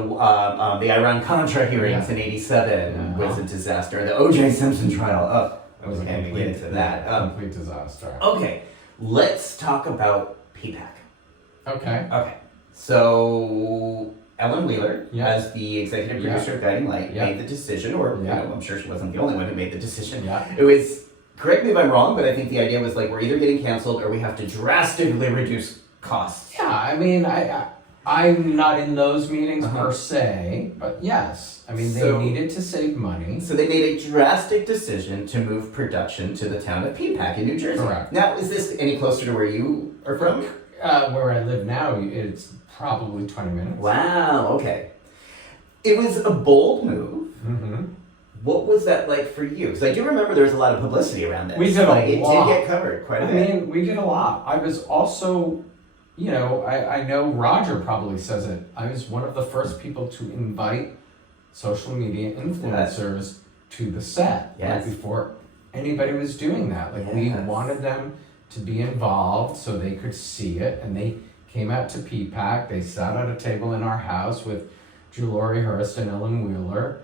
Iran-Contra hearings in '87 was a disaster. The O.J. Simpson trial. It was a complete disaster. Okay, let's talk about Peapack. Okay. So Ellen Wheeler, as the executive producer of Guiding Light, made the decision, or I'm sure she wasn't the only one who made the decision. Yeah. It was, correct me if I'm wrong, but I think the idea was like, we're either getting canceled or we have to drastically reduce costs. Yeah, I'm not in those meetings per se, but yes. They needed to save money. So they made a drastic decision to move production to the town of Peapack in New Jersey. Correct. Now, is this any closer to where you are from? Where I live now, it's probably 20 minutes. Wow, okay. It was a bold move. Mm-hmm. What was that like for you? Because I do remember there was a lot of publicity around this. We did a lot. It did get covered quite a bit. We did a lot. I was also, I know Roger probably says it. I was one of the first people to invite social media influencers to the set. Yes. Before anybody was doing that. We wanted them to be involved so they could see it, and they came out to Peapack. They sat at a table in our house with Drew Laurie Hurst and Ellen Wheeler.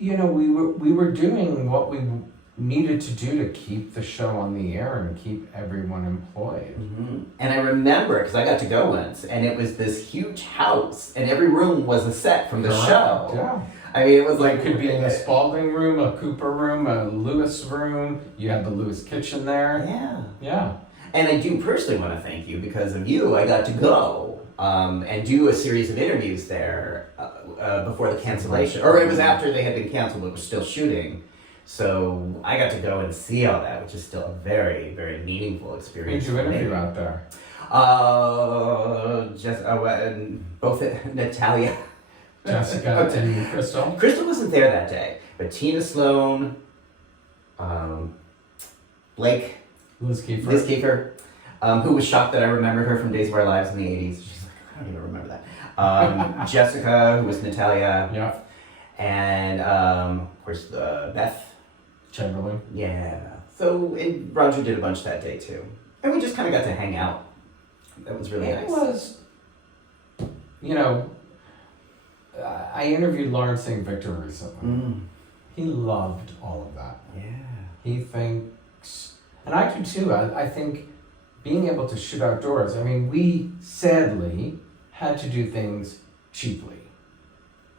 We were doing what we needed to do to keep the show on the air and keep everyone employed. Mm-hmm. And I remember, because I got to go once, and it was this huge house, and every room was a set from the show. Yeah. It was like... It could be in a Spalding room, a Cooper room, a Lewis room. You had the Lewis kitchen there. Yeah. And I do personally want to thank you. Because of you, I got to go and do a series of interviews there before the cancellation. Or it was after they had been canceled, but was still shooting. So I got to go and see all that, which is still a very, very meaningful experience. Who'd you interview out there? Both Natalia... Jessica and Crystal? Crystal wasn't there that day, but Tina Sloan, Blake, Liz Kiefer, who was shocked that I remembered her from Days of Our Lives in the 80s. She's like, I don't even remember that. Jessica, who was Natalia. Yeah. And, of course, Beth. Chamberlain. Yeah. So, and Roger did a bunch that day, too. And we just kind of got to hang out. That was really nice. It was, I interviewed Lawrence St. Victor recently. He loved all of that. Yeah. He thinks, and I do too, I think being able to shoot outdoors, we sadly had to do things cheaply.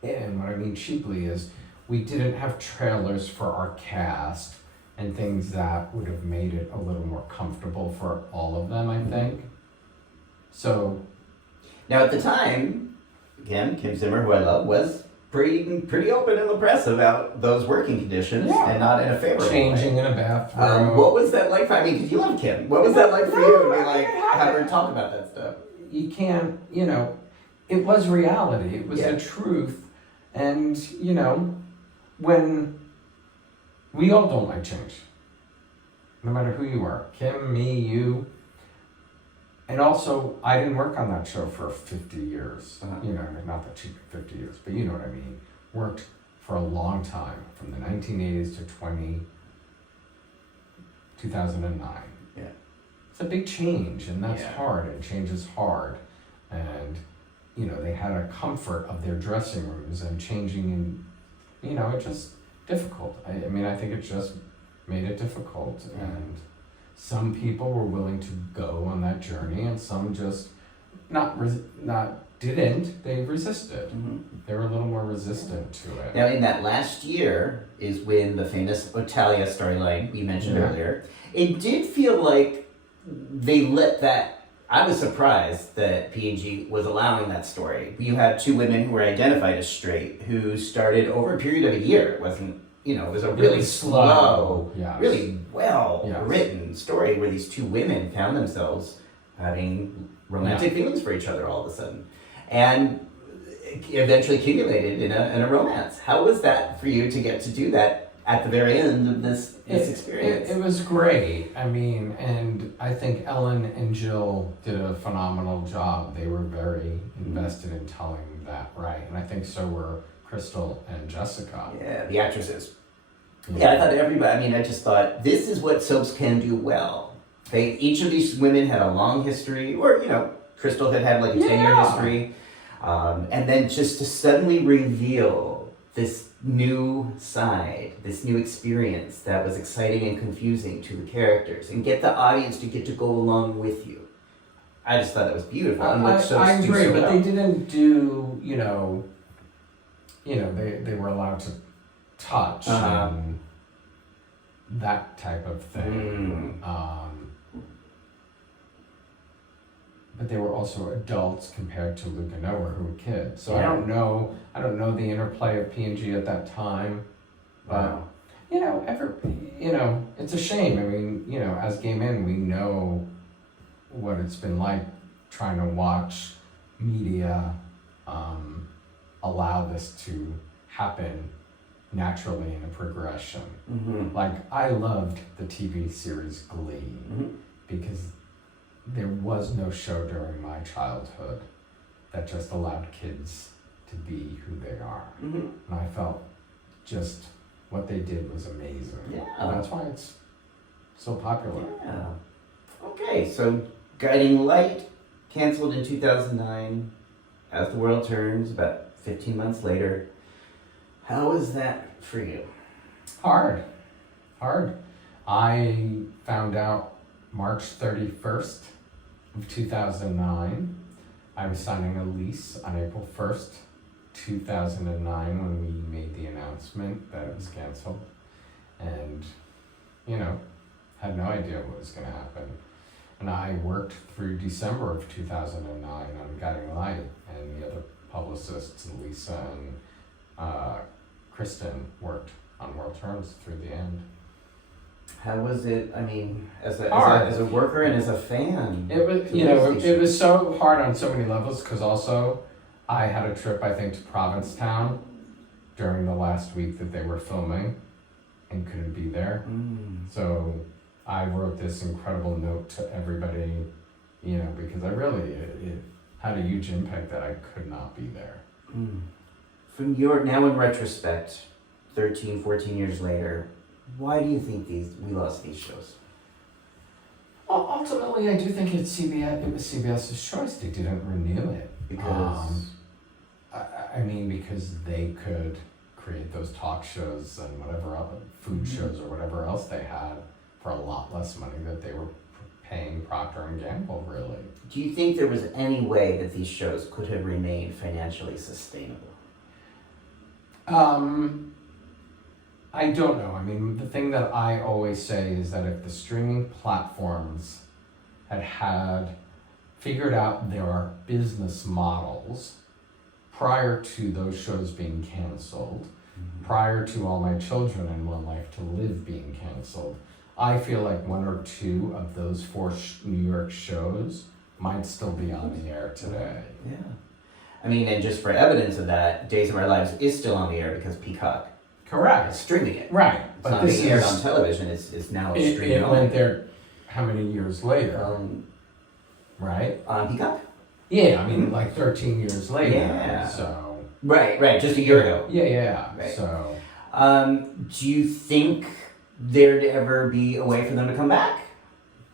And what I mean cheaply is we didn't have trailers for our cast and things that would have made it a little more comfortable for all of them, I think. So. Now at the time, again, Kim Zimmer, who I love, was pretty open in the press about those working conditions and not in a favorable changing way. In a bathroom. What was that like? Because you love Kim. What was that like for you to have her talk about that stuff? You can't, it was reality. It was the truth. And, when we all don't like change, no matter who you are, Kim, me, you. And also, I didn't work on that show for 50 years. Not that cheap 50 years, but you know what I mean. Worked for a long time, from the 1980s to 2009. Yeah. It's a big change, and that's hard, and change is hard. And, they had a comfort of their dressing rooms, and changing, it's just difficult. I think it just made it difficult, and some people were willing to go on that journey, and some just not didn't, they resisted. Mm-hmm. They were a little more resistant to it. Now, in that last year is when the famous Otalia storyline we mentioned earlier. It did feel like they let that. I was surprised that P&G was allowing that story. You had two women who were identified as straight who started over a period of a year. It wasn't, it was a really slow, really well written story where these two women found themselves having romantic feelings for each other all of a sudden. And eventually accumulated in a romance. How was that for you to get to do that at the very end of this experience? It was great. I mean, and I think Ellen and Jill did a phenomenal job. They were very invested in telling that right. And I think so were Crystal and Jessica. Yeah, the actresses. Yeah, I thought everybody, I just thought this is what soaps can do well. Each of these women had a long history, or, Crystal had like a 10-year history. And then just to suddenly reveal this new side, this new experience that was exciting and confusing to the characters, and get the audience to get to go along with you. I just thought that was beautiful. I agree, but they didn't do, they were allowed to touch that type of thing. But they were also adults compared to Luke and Noah, who were kids. So I don't know the interplay of P&G at that time. But it's a shame. I mean, as gay men, we know what it's been like trying to watch media allow this to happen naturally in a progression. Mm-hmm. Like, I loved the TV series Glee because there was no show during my childhood that just allowed kids to be who they are. Mm-hmm. And I felt just what they did was amazing. Yeah. And that's why it's so popular. Yeah. Okay, so Guiding Light canceled in 2009. As the World Turns, about 15 months later. How was that for you? Hard. I found out March 31st of 2009. I was signing a lease on April 1st, 2009 when we made the announcement that it was canceled. And, had no idea what was going to happen. And I worked through December of 2009 on Guiding Light, and the other publicists, Lisa and Kristen, worked on World Turns through the end. How was it? As a worker and as a fan. It was, it was so hard on so many levels because also I had a trip, I think, to Provincetown during the last week that they were filming and couldn't be there. So I wrote this incredible note to everybody, because I really, it had a huge impact that I could not be there. From your, now in retrospect, 13, 14 years later, why do you think we lost these shows? Well, ultimately, I do think it was CBS's choice. They didn't renew it. Because? Because they could create those talk shows and whatever other food shows or whatever else they had for a lot less money that they were paying Procter & Gamble, really. Do you think there was any way that these shows could have remained financially sustainable? I don't know. The thing that I always say is that if the streaming platforms had figured out their business models prior to those shows being canceled, prior to All My Children and One Life to Live being canceled, I feel like one or two of those four New York shows might still be on the air today. Yeah. And just for evidence of that, Days of Our Lives is still on the air because Peapack Correct. is streaming it. Right. It's not being aired on television, it's now streaming. It went there how many years later? Right? On Peapack? Yeah, like 13 years later. Yeah. So. Right, just a year ago. Yeah. Right. So. Do you think there'd ever be a way for them to come back,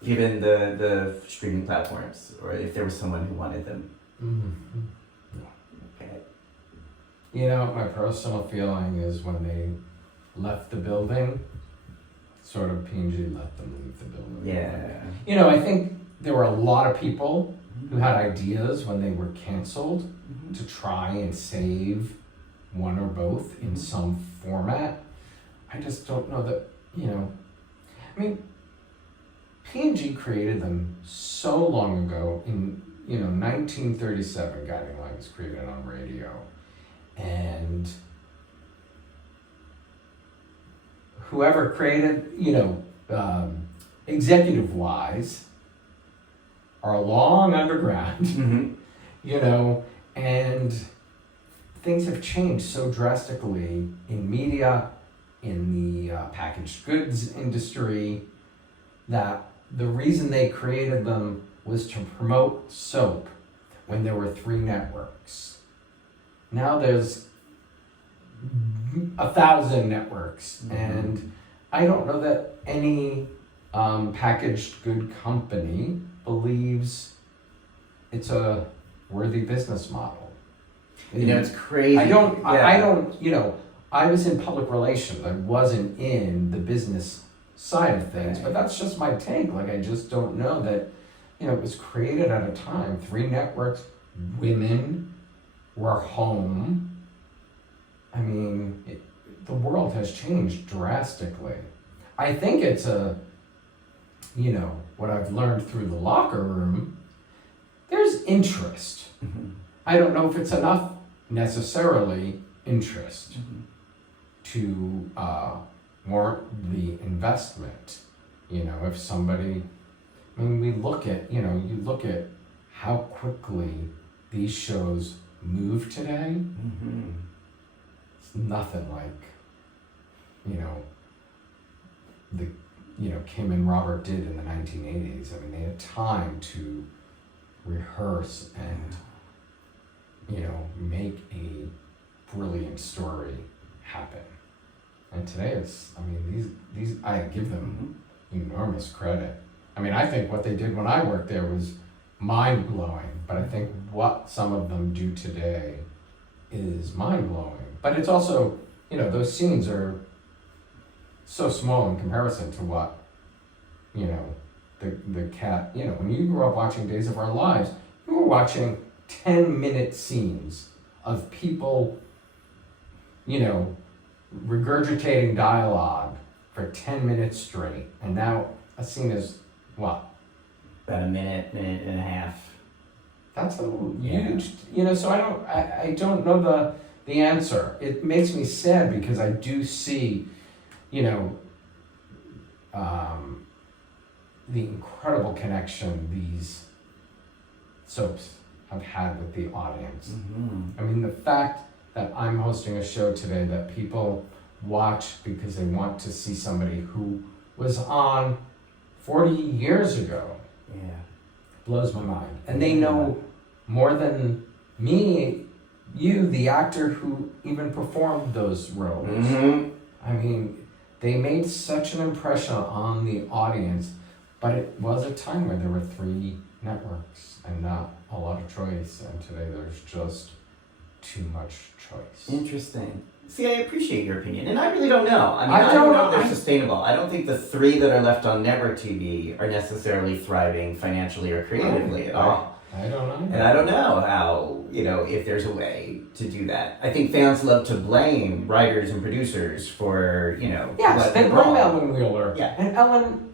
given the streaming platforms, or if there was someone who wanted them? Okay. My personal feeling is when they left the building, P&G let them leave the building. Yeah. I think there were a lot of people who had ideas when they were canceled to try and save one or both in some format. I just don't know that, I mean, P&G created them so long ago. In 1937, Guiding Light was created on radio, and whoever created, executive wise, are long underground, and things have changed so drastically in media, in the packaged goods industry, that the reason they created them was to promote soap when there were 3 networks. Now there's 1,000 networks, and I don't know that any packaged good company believes it's a worthy business model. It's crazy. I was in public relations. I wasn't in the business side of things, but that's just my take. Like, I just don't know that, it was created at a time, 3 networks, women were home. I mean, the world has changed drastically. I think it's what I've learned through the Locher Room, there's interest. I don't know if it's enough necessarily interest to warrant the investment. If somebody, we look at, you look at how quickly these shows move today. It's nothing like, Kim and Robert did in the 1980s. They had time to rehearse and, make a brilliant story happen. And today it's, these I give them enormous credit. I think what they did when I worked there was mind-blowing, but I think what some of them do today is mind-blowing. But it's also, those scenes are so small in comparison to what, the cat, when you grew up watching Days of Our Lives, you were watching 10-minute scenes of people, regurgitating dialogue for 10 minutes straight. And now a scene is what? About a minute and a half. That's a huge, so I don't know the answer. It makes me sad because I do see, the incredible connection these soaps have had with the audience. The fact that I'm hosting a show today that people watch because they want to see somebody who was on 40 years ago blows my mind. And they know more than me, you, the actor who even performed those roles. They made such an impression on the audience, but it was a time where there were 3 networks and not a lot of choice, and today there's just too much choice. Interesting. See, I appreciate your opinion, and I really don't know. I don't know if they're sustainable. I don't think the 3 that are left on network TV are necessarily thriving financially or creatively at all. I don't know. And I don't know how, if there's a way to do that. I think fans love to blame writers and producers for, Yes, they blame Ellen Wheeler. Yeah. And Ellen,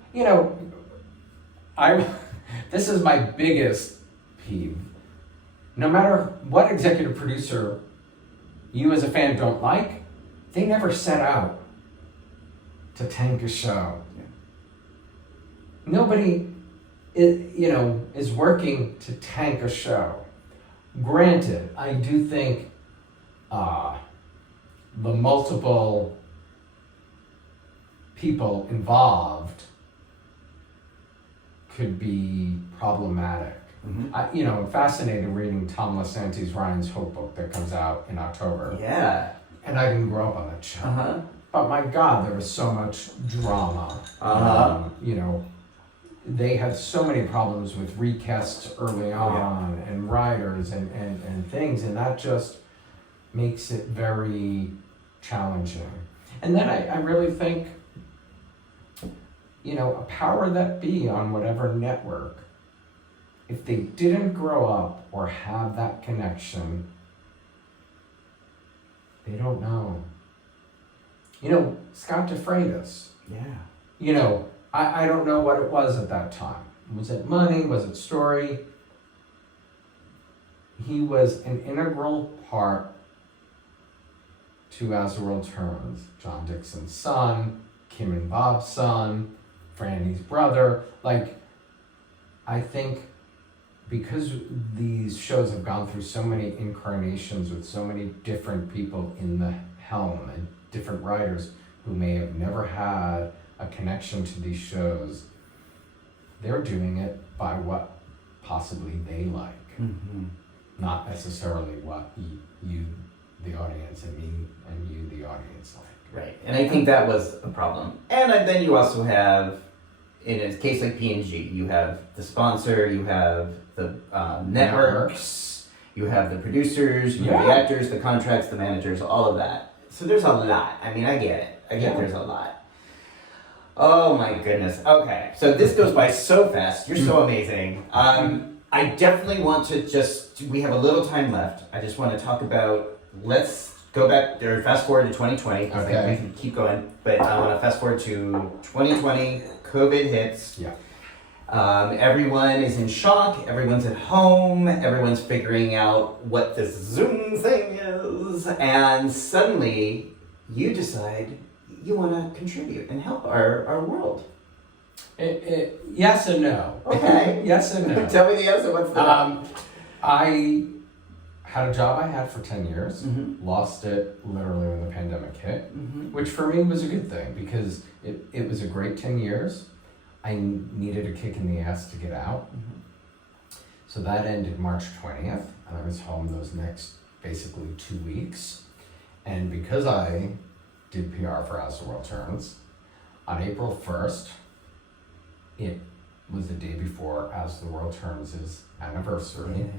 this is my biggest peeve. No matter what executive producer you as a fan don't like, they never set out to tank a show. Yeah. Nobody, is working to tank a show. Granted, I do think the multiple people involved could be problematic. I'm fascinated reading Tom Lasante's Ryan's Hope book that comes out in October. Yeah. And I didn't grow up on that show. But my God, there was so much drama. They had so many problems with recasts early on and writers and things, and that just makes it very challenging. And then I really think, a power that be on whatever network if they didn't grow up or have that connection, they don't know. Scott DeFreitas. Yeah. I don't know what it was at that time. Was it money? Was it story? He was an integral part to As the World Turns. John Dixon's son, Kim and Bob's son, Franny's brother. I think because these shows have gone through so many incarnations with so many different people in the helm and different writers who may have never had a connection to these shows, they're doing it by what possibly they like, not necessarily what you, the audience, and me and you, the audience, like. Right, and I think that was a problem. And then you also have, in a case like P&G, you have the sponsor, you have the networks, you have the producers, you have the actors, the contracts, the managers, all of that. So there's a lot. I mean, I get it. I get there's a lot. Oh my goodness. Okay, so this goes by so fast. You're so amazing. I definitely want to we have a little time left. I just want to talk about, let's go back, or fast forward to 2020. I think we can keep going, but I want to fast forward to 2020, COVID hits. Yeah. Everyone is in shock, everyone's at home, everyone's figuring out what this Zoom thing is, and suddenly you decide you want to contribute and help our world. Yes and no. Okay. Yes and no. Tell me the answer, what's the I had a job I had for 10 years, lost it literally when the pandemic hit, which for me was a good thing because it was a great 10 years. I needed a kick in the ass to get out. So that ended March 20th, and I was home those next basically 2 weeks. And because I did PR for As the World Turns, on April 1st, it was the day before As the World Turns' anniversary.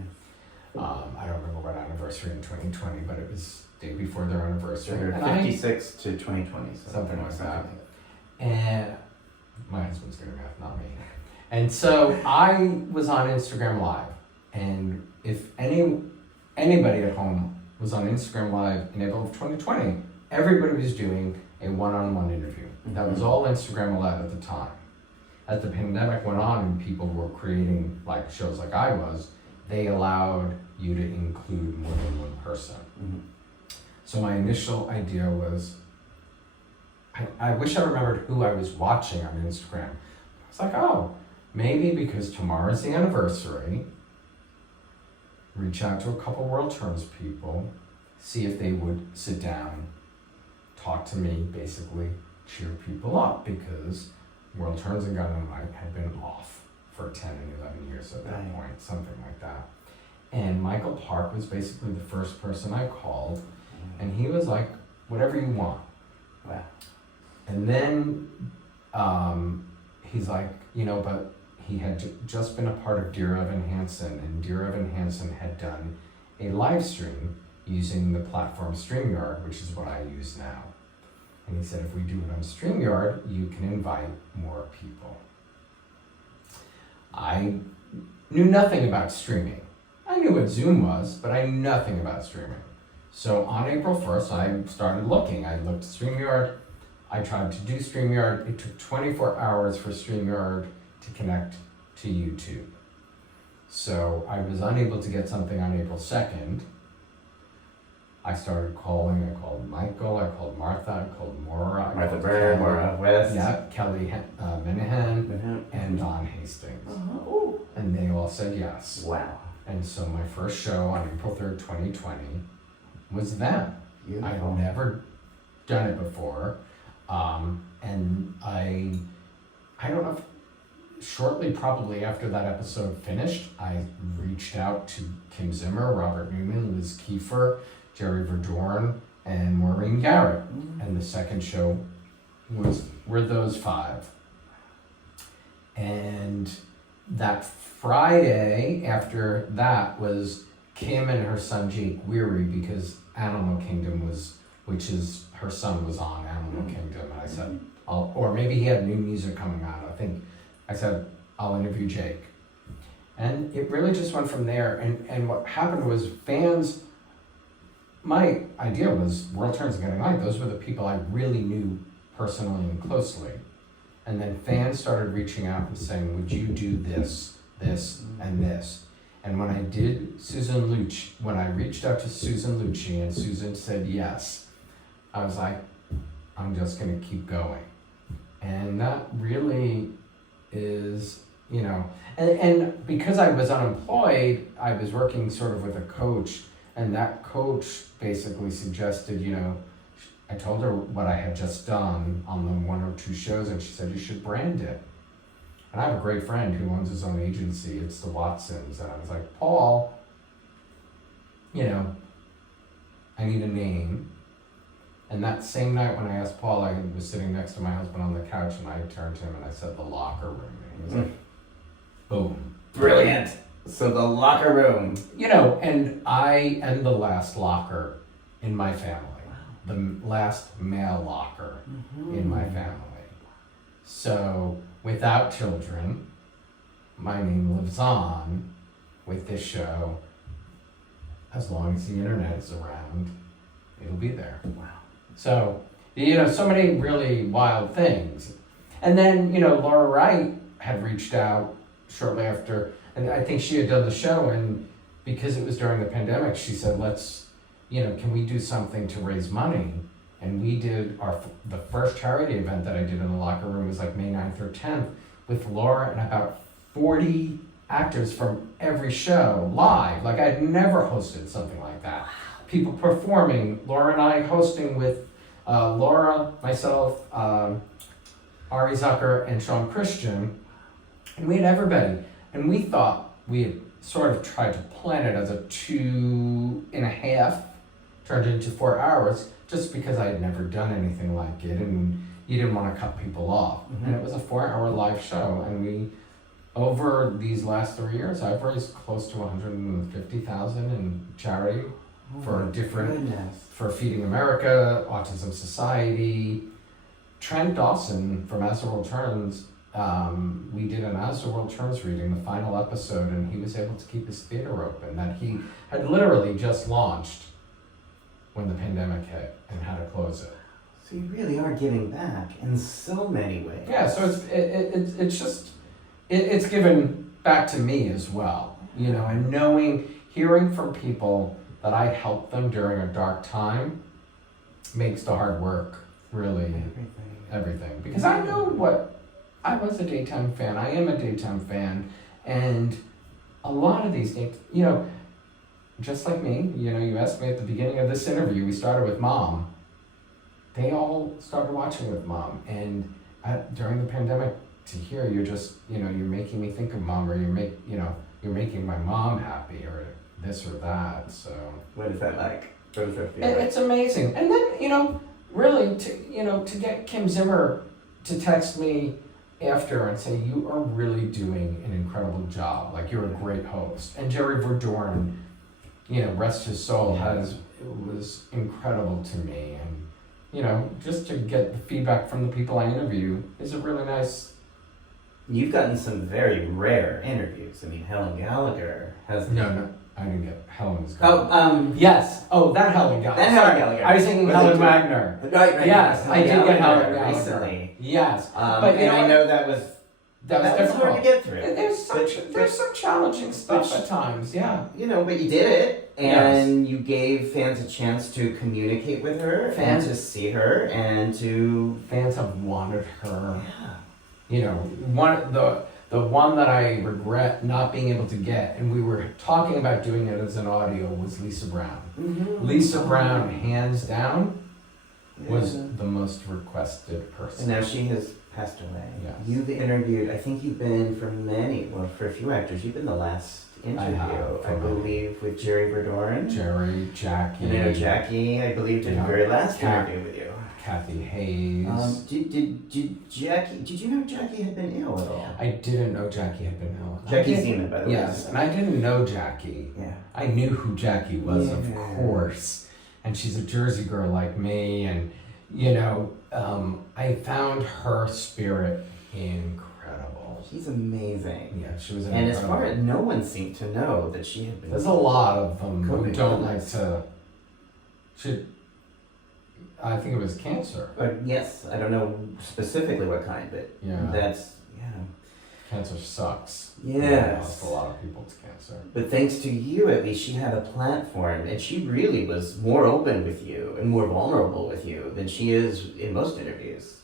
I don't remember what anniversary in 2020, but it was the day before their anniversary. 56 to 2020. Something like that. And my husband's good at math, not me. And so I was on Instagram Live, and if anybody at home was on Instagram Live in April of 2020, everybody was doing a one-on-one interview. That was all Instagram allowed at the time. As the pandemic went on and people were creating shows like I was, they allowed you to include more than one person. So my initial idea was, I wish I remembered who I was watching on Instagram. It's maybe because tomorrow's the anniversary, reach out to a couple World Turns people, see if they would sit down, talk to me, basically cheer people up, because World Turns and Gun and Light had been off for 10 and 11 years at that point, something like that. And Michael Park was basically the first person I called, and he was like, whatever you want. Wow. And then he's like, but he had just been a part of Dear Evan Hansen, and Dear Evan Hansen had done a live stream using the platform StreamYard, which is what I use now. And he said, if we do it on StreamYard, you can invite more people. I knew nothing about streaming. I knew what Zoom was, but I knew nothing about streaming. So on April 1st, I started looking. I looked at StreamYard. I tried to do StreamYard. It took 24 hours for StreamYard to connect to YouTube. So I was unable to get something on April 2nd. I started calling. I called Michael. I called Martha. I called Maura. Martha Byrne, Maura West. Yeah, Kelly Minahan, and Don Hastings. And they all said yes. Wow. And so my first show on April 3rd, 2020 was them. Beautiful. I had never done it before. And I don't know if shortly, probably after that episode finished, I reached out to Kim Zimmer, Robert Newman, Liz Kiefer, Jerry Verdorn, and Maureen Garrett. And the second show were those five. And that Friday after that was Kim and her son Jake weary because Animal Kingdom which is her son was on Animal Kingdom. And I said, or maybe he had new music coming out. I said, I'll interview Jake. And it really just went from there. And what happened was fans, my idea was World Turns Getting Light. Those were the people I really knew personally and closely. And then fans started reaching out and saying, would you do this, this, and this? And when I did when I reached out to Susan Lucci and Susan said yes, I was like, I'm just gonna keep going. And that really is, and because I was unemployed, I was working sort of with a coach, and that coach basically suggested, I told her what I had just done on the 1 or 2 shows, and she said, you should brand it. And I have a great friend who owns his own agency, it's the Watsons, and I was like, Paul, I need a name. And that same night when I asked Paul, I was sitting next to my husband on the couch, and I turned to him and I said, the Locher Room. And he was like, boom. Brilliant. So the Locher Room. And I am the last locker in my family. Wow. The last male locker in my family. So without children, my name lives on with this show. As long as the internet is around, it'll be there. Wow. So, so many really wild things. And then, Laura Wright had reached out shortly after, and I think she had done the show, and because it was during the pandemic, she said, let's, can we do something to raise money? And we did the first charity event that I did in the Locher Room was like May 9th or 10th with Laura and about 40 actors from every show live. Like I'd never hosted something like that. People performing, Laura and I hosting with Laura, myself, Ari Zucker, and Sean Christian. And we had everybody. And we thought we had sort of tried to plan it as a 2.5, turned into 4 hours, just because I had never done anything like it. And you didn't want to cut people off. Mm-hmm. And it was a 4-hour live show. And we, over these last 3 years, I've raised close to $150,000 in charity. For for Feeding America, Autism Society. Trent Dawson from As the World Turns, we did an As the World Turns reading, the final episode, and he was able to keep his theater open that he had literally just launched when the pandemic hit and had to close it. So you really are giving back in so many ways. Yeah, so it's given back to me as well, and hearing from people that I helped them during a dark time makes the hard work really everything. Because I know I was a daytime fan, I am a daytime fan, and a lot of these things, just like me, you asked me at the beginning of this interview, we started with Mom. They all started watching with Mom, and during the pandemic, to hear you're just, you're making me think of Mom, or you're making my mom happy, or this or that. So what is that like? What does that feel like? It's amazing. And then, really to get Kim Zimmer to text me after and say, you are really doing an incredible job. Like, you're a great host. And Jerry Verdorn, rest his soul, it was incredible to me. And, just to get the feedback from the people I interview is a really nice. You've gotten some very rare interviews. I mean, Helen Gallagher has. No, I didn't get Helen's. Yes. Oh, that Helen Gallagher. Helen Gallagher. I was thinking Helen Wagner. Right. Yes, I did get Helen Gallagher recently. Yes, but I know that was hard to get through. There's some challenging stuff at times. Yeah. But you did it, and you gave fans a chance to communicate with her, and to see her, and to. Fans have wanted her. Yeah. The one that I regret not being able to get, and we were talking about doing it as an audio, was Lisa Brown. Mm-hmm. Lisa Brown, hands down, was the most requested person. And now she has passed away. Yes. You've interviewed, I think you've been for a few actors, you've been the last interview, I believe, with Jerry Verdorn. Jerry, Jackie. And I know Jackie, I believe, did the very last interview with you. Kathy Hayes. Did you know Jackie had been ill at all? I didn't know Jackie had been ill. Jackie Seaman, by the way. Yes, and I didn't know Jackie. Yeah. I knew who Jackie was, of course. And she's a Jersey girl like me, and I found her spirit incredible. She's amazing. Yeah, she was. And as far as no one seemed to know that she had been. There's a lot of them who COVID don't like illness. to. I think it was cancer. Yes, I don't know specifically what kind, but that's Cancer sucks. Yes. Lost a lot of people to cancer. But thanks to you, at least she had a platform, and she really was more open with you and more vulnerable with you than she is in most interviews.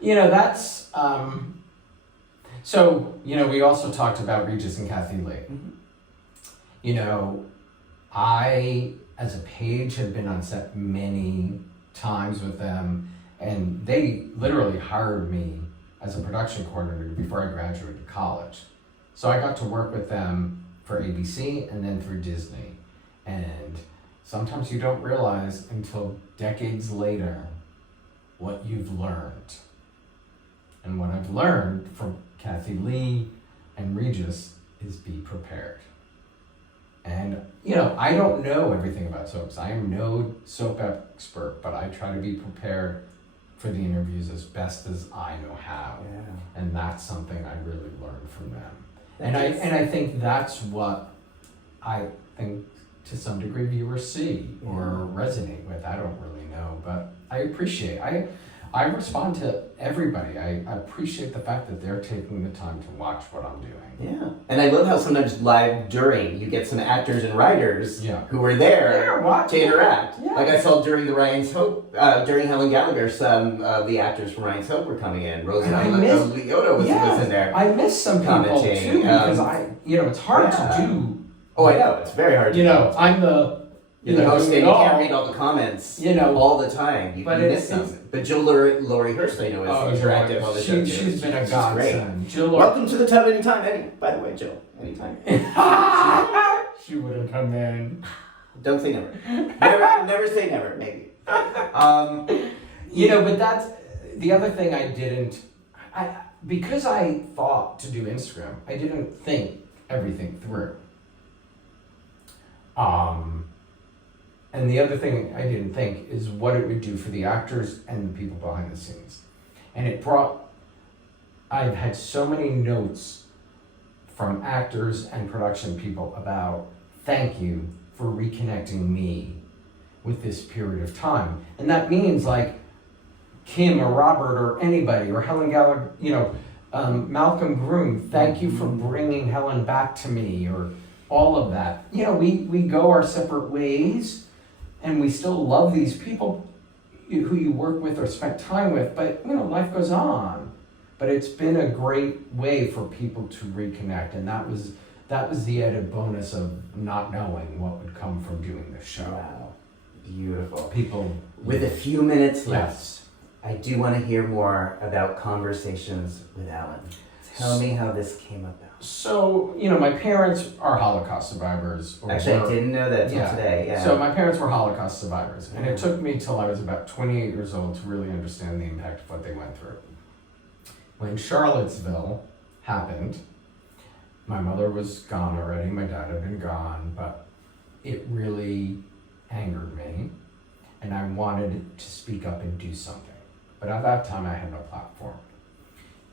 That's. So we also talked about Regis and Kathie Lee. Mm-hmm. I, as a page, have been on set many times with them, and they literally hired me as a production coordinator before I graduated college. So I got to work with them for ABC and then through Disney. And sometimes you don't realize until decades later what you've learned. And what I've learned from Kathie Lee and Regis is be prepared. And, I don't know everything about soaps. I am no soap expert, but I try to be prepared for the interviews as best as I know how. Yeah. And that's something I really learned from them. And I think that's what I think to some degree viewers see or resonate with. I don't really know, but I appreciate I respond to everybody. I appreciate the fact that they're taking the time to watch what I'm doing. Yeah. And I love how sometimes live during you get some actors and writers who were there to interact. Yeah. Like I saw during the Ryan's Hope, during Helen Gallagher, some of the actors from Ryan's Hope were coming in. Rosanna Leota was in there. I miss some people too because it's hard to do. Oh, I know. It's very hard to do. I'm the the host and you can't read all the comments all the time. You miss them. But Jill Laurie Hurst, I know, is interactive on the show. She's been a godsend. Welcome to the tub anytime. By the way, Jill, anytime. She wouldn't come in. Don't say never. Never say never, maybe. But that's the other thing I didn't. Because I thought to do Instagram, I didn't think everything through. And the other thing I didn't think is what it would do for the actors and the people behind the scenes. And I've had so many notes from actors and production people about thank you for reconnecting me with this period of time. And that means like Kim or Robert or anybody or Helen Gallagher, Malcolm Groom, thank you for bringing Helen back to me, or all of that. We go our separate ways, and we still love these people who you work with or spent time with, but life goes on. But it's been a great way for people to reconnect, and that was the added bonus of not knowing what would come from doing this show. Wow, beautiful. People with a few minutes left, I do want to hear more about Conversations with Alan. Tell me how this came about. So, my parents are Holocaust survivors. Actually, I didn't know that till today. Yeah. So my parents were Holocaust survivors, and it took me till I was about 28 years old to really understand the impact of what they went through. When Charlottesville happened, my mother was gone already, my dad had been gone, but it really angered me, and I wanted to speak up and do something. But at that time, I had no platform.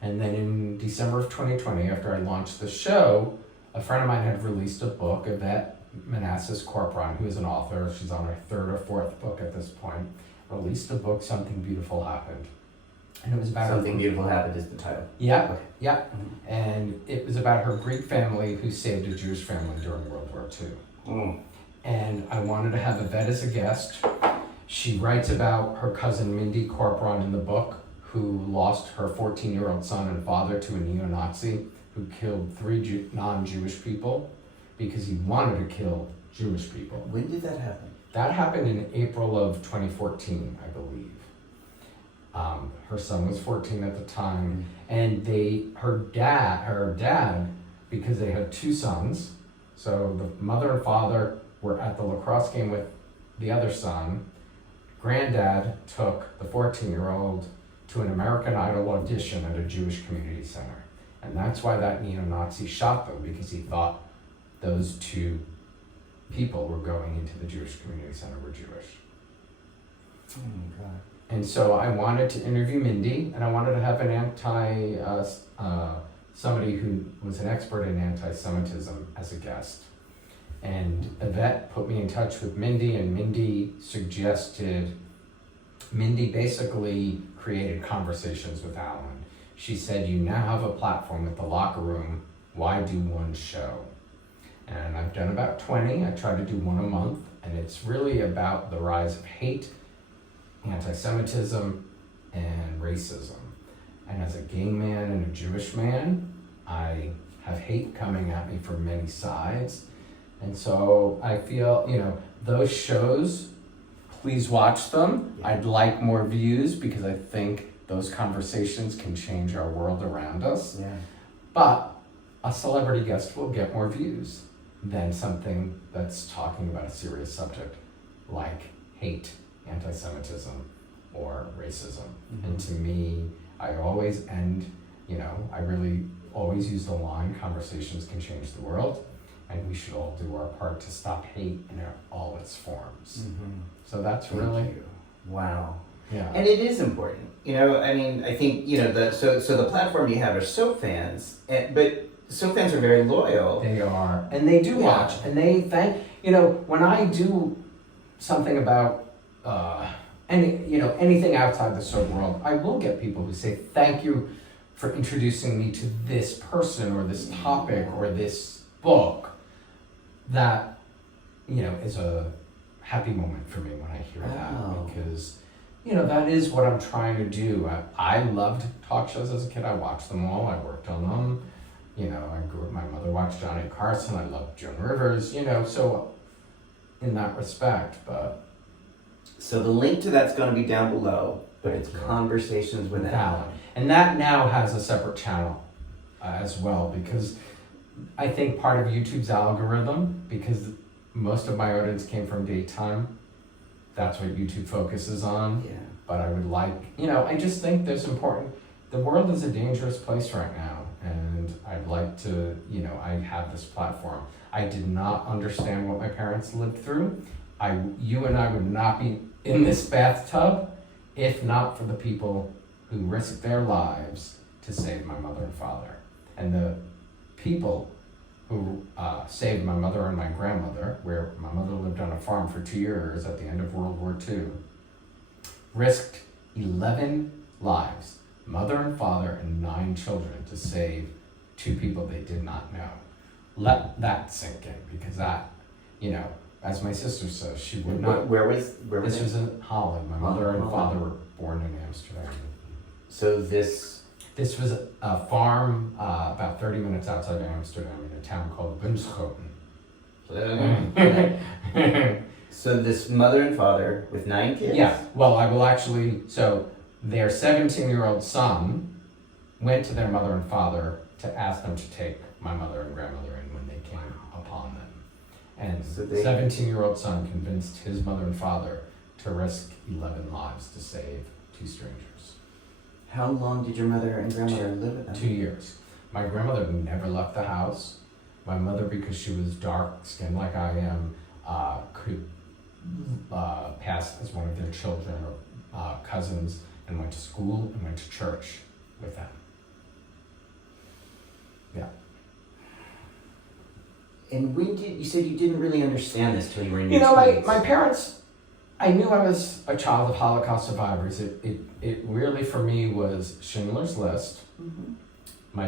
And then in December of 2020, after I launched the show, a friend of mine had released a book, Yvette Manassas Corporon, who is an author. She's on her third or fourth book at this point. Released a book, Something Beautiful Happened. And it was about Something Beautiful Happened is the title. Yeah, okay. Yeah. Mm-hmm. And it was about her Greek family who saved a Jewish family during World War II. Mm. And I wanted to have Yvette as a guest. She writes about her cousin Mindy Corporon in the book, who lost her 14-year-old son and father to a neo-Nazi who killed 3 non-Jewish people because he wanted to kill Jewish people. When did that happen? That happened in April of 2014, I believe. Her son was 14 at the time, and her dad, because they had 2 sons, so the mother and father were at the lacrosse game with the other son. Granddad took the 14-year-old to an American Idol audition at a Jewish community center. And that's why that neo-Nazi shot them, because he thought those 2 people were going into the Jewish community center were Jewish. Oh my God. And so I wanted to interview Mindy, and I wanted to have an somebody who was an expert in anti-Semitism as a guest. And Yvette put me in touch with Mindy, and Mindy basically created conversations with Alan. She said, you now have a platform with the Locher Room, why do one show? And I've done about 20, I try to do one a month, and it's really about the rise of hate, anti-Semitism, and racism. And as a gay man and a Jewish man, I have hate coming at me from many sides. And so I feel, those shows, please watch them. Yeah. I'd like more views because I think those conversations can change our world around us. Yeah. But a celebrity guest will get more views than something that's talking about a serious subject like hate, anti-Semitism, or racism. Mm-hmm. And to me, I always end, I really always use the line, conversations can change the world, and we should all do our part to stop hate in all its forms. Mm-hmm. So that's Thank really, you. Wow. yeah. And it is important. I think, so the platform you have are soap fans, but soap fans are very loyal. They are, and they do watch, and they thank, when I do something about, anything outside the soap world, I will get people who say, thank you for introducing me to this person or this topic or this book. That, is a happy moment for me when I hear Wow. that, because, that is what I'm trying to do. I loved talk shows as a kid. I watched them all. I worked on them. My mother watched Johnny Carson. I loved Joan Rivers, so in that respect, but. So the link to that's going to be down below, but it's Thank you. Conversations with Alan. And that now has a separate channel as well, because I think part of YouTube's algorithm, because most of my audience came from daytime, that's what YouTube focuses on. Yeah. But I would like, I just think there's important, the world is a dangerous place right now, and I'd like to, I have this platform. I did not understand what my parents lived through. You and I would not be in this bathtub if not for the people who risked their lives to save my mother and father. And the people who saved my mother and my grandmother, where my mother lived on a farm for 2 years at the end of World War II, risked 11 lives, mother and father and 9 children, to save 2 people they did not know. Let that sink in, because that, as my sister says, she would not. Where was This it? was in Holland. My mother and Holland. father were born in Amsterdam. So this. This was a farm about 30 minutes outside of Amsterdam in a town called Bunschoten. So this mother and father with 9 kids? Yeah, well, I will actually, so their 17-year-old son went to their mother and father to ask them to take my mother and grandmother in when they came upon them. And So the 17-year-old son convinced his mother and father to risk 11 lives to save 2 strangers. How long did your mother and grandmother live with them? 2 years. My grandmother never left the house. My mother, because she was dark-skinned like I am, could pass as one of their children or cousins, and went to school and went to church with them. Yeah. And when you said you didn't really understand this till you were in You your know, 20s. my parents, I knew I was a child of Holocaust survivors. It really for me was Schindler's List. Mm-hmm. My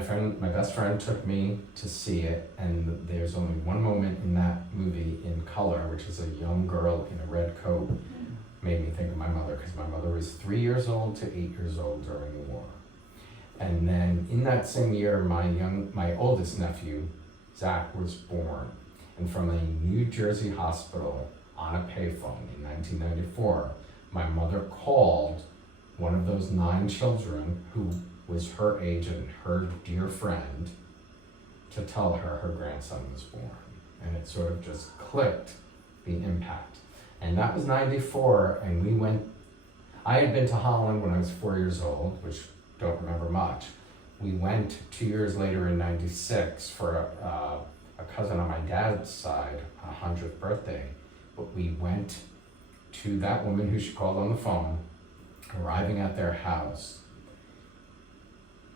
best friend took me to see it, and there's only one moment in that movie in color, which is a young girl in a red coat. Made me think of my mother, because my mother was 3 years old to 8 years old during the war. And then in that same year, my oldest nephew, Zach, was born. And from a New Jersey hospital on a payphone in 1994, my mother called one of those 9 children who was her age and her dear friend to tell her grandson was born. And it sort of just clicked the impact. And that was 94, and I had been to Holland when I was 4 years old, which don't remember much. We went 2 years later in 96 for a cousin on my dad's side, 100th birthday. But we went to that woman who she called on the phone, arriving at their house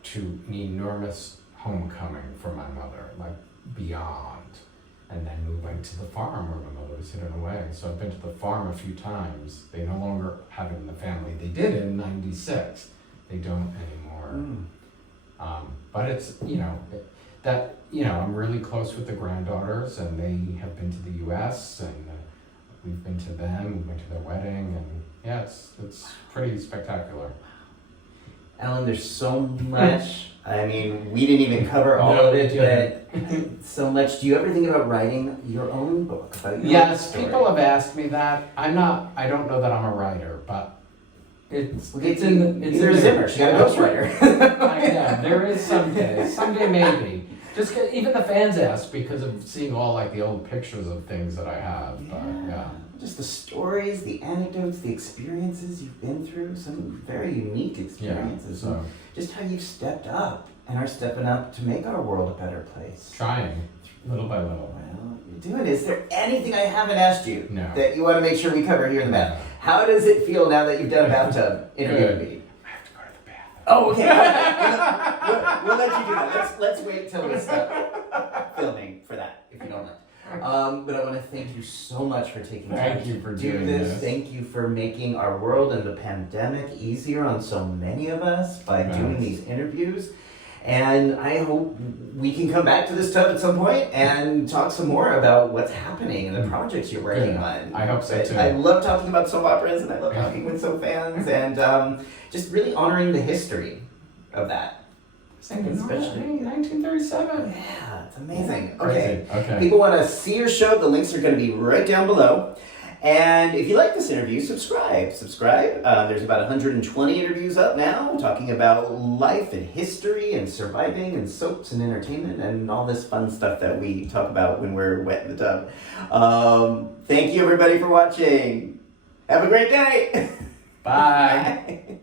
to an enormous homecoming for my mother, like beyond, and then we went to the farm where my mother was hidden away. So I've been to the farm a few times. They no longer have it in the family. They did in '96. They don't anymore. But it's, I'm really close with the granddaughters, and they have been to the U.S. and we've been to them. We went to their wedding, and yeah, it's pretty spectacular. Ellen, there's so much. I mean, we didn't even cover all of it, but so much. Do you ever think about writing your own book? About your own story? People have asked me that. I don't know that I'm a writer, but it's in Zimmer. She got a ghostwriter. Yeah, there is someday maybe. Just even the fans ask because of seeing all like the old pictures of things that I have. But yeah. Just the stories, the anecdotes, the experiences you've been through, some very unique experiences. Yeah, so. Just how you've stepped up and are stepping up to make our world a better place. Trying, little by little. Well, you're doing it. Is there anything I haven't asked you that you want to make sure we cover here in the bath? How does it feel now that you've done a bathtub interview with me? I have to go to the bathroom. Oh, okay. We'll let you do that. Let's wait till we stop filming for that, if you don't mind. But I want to thank you so much for taking time to do this. Thank you for making our world and the pandemic easier on so many of us by doing these interviews. And I hope we can come back to this tub at some point and talk some more about what's happening and the projects you're working on. I hope so too. I love talking about soap operas, and I love talking with soap fans, and just really honoring the history of that. Especially 1937. Yeah, it's amazing. Yeah, okay. People want to see your show. The links are going to be right down below. And if you like this interview, subscribe. There's about 120 interviews up now talking about life and history and surviving and soaps and entertainment and all this fun stuff that we talk about when we're wet in the tub. Thank you, everybody, for watching. Have a great day. Bye. Bye.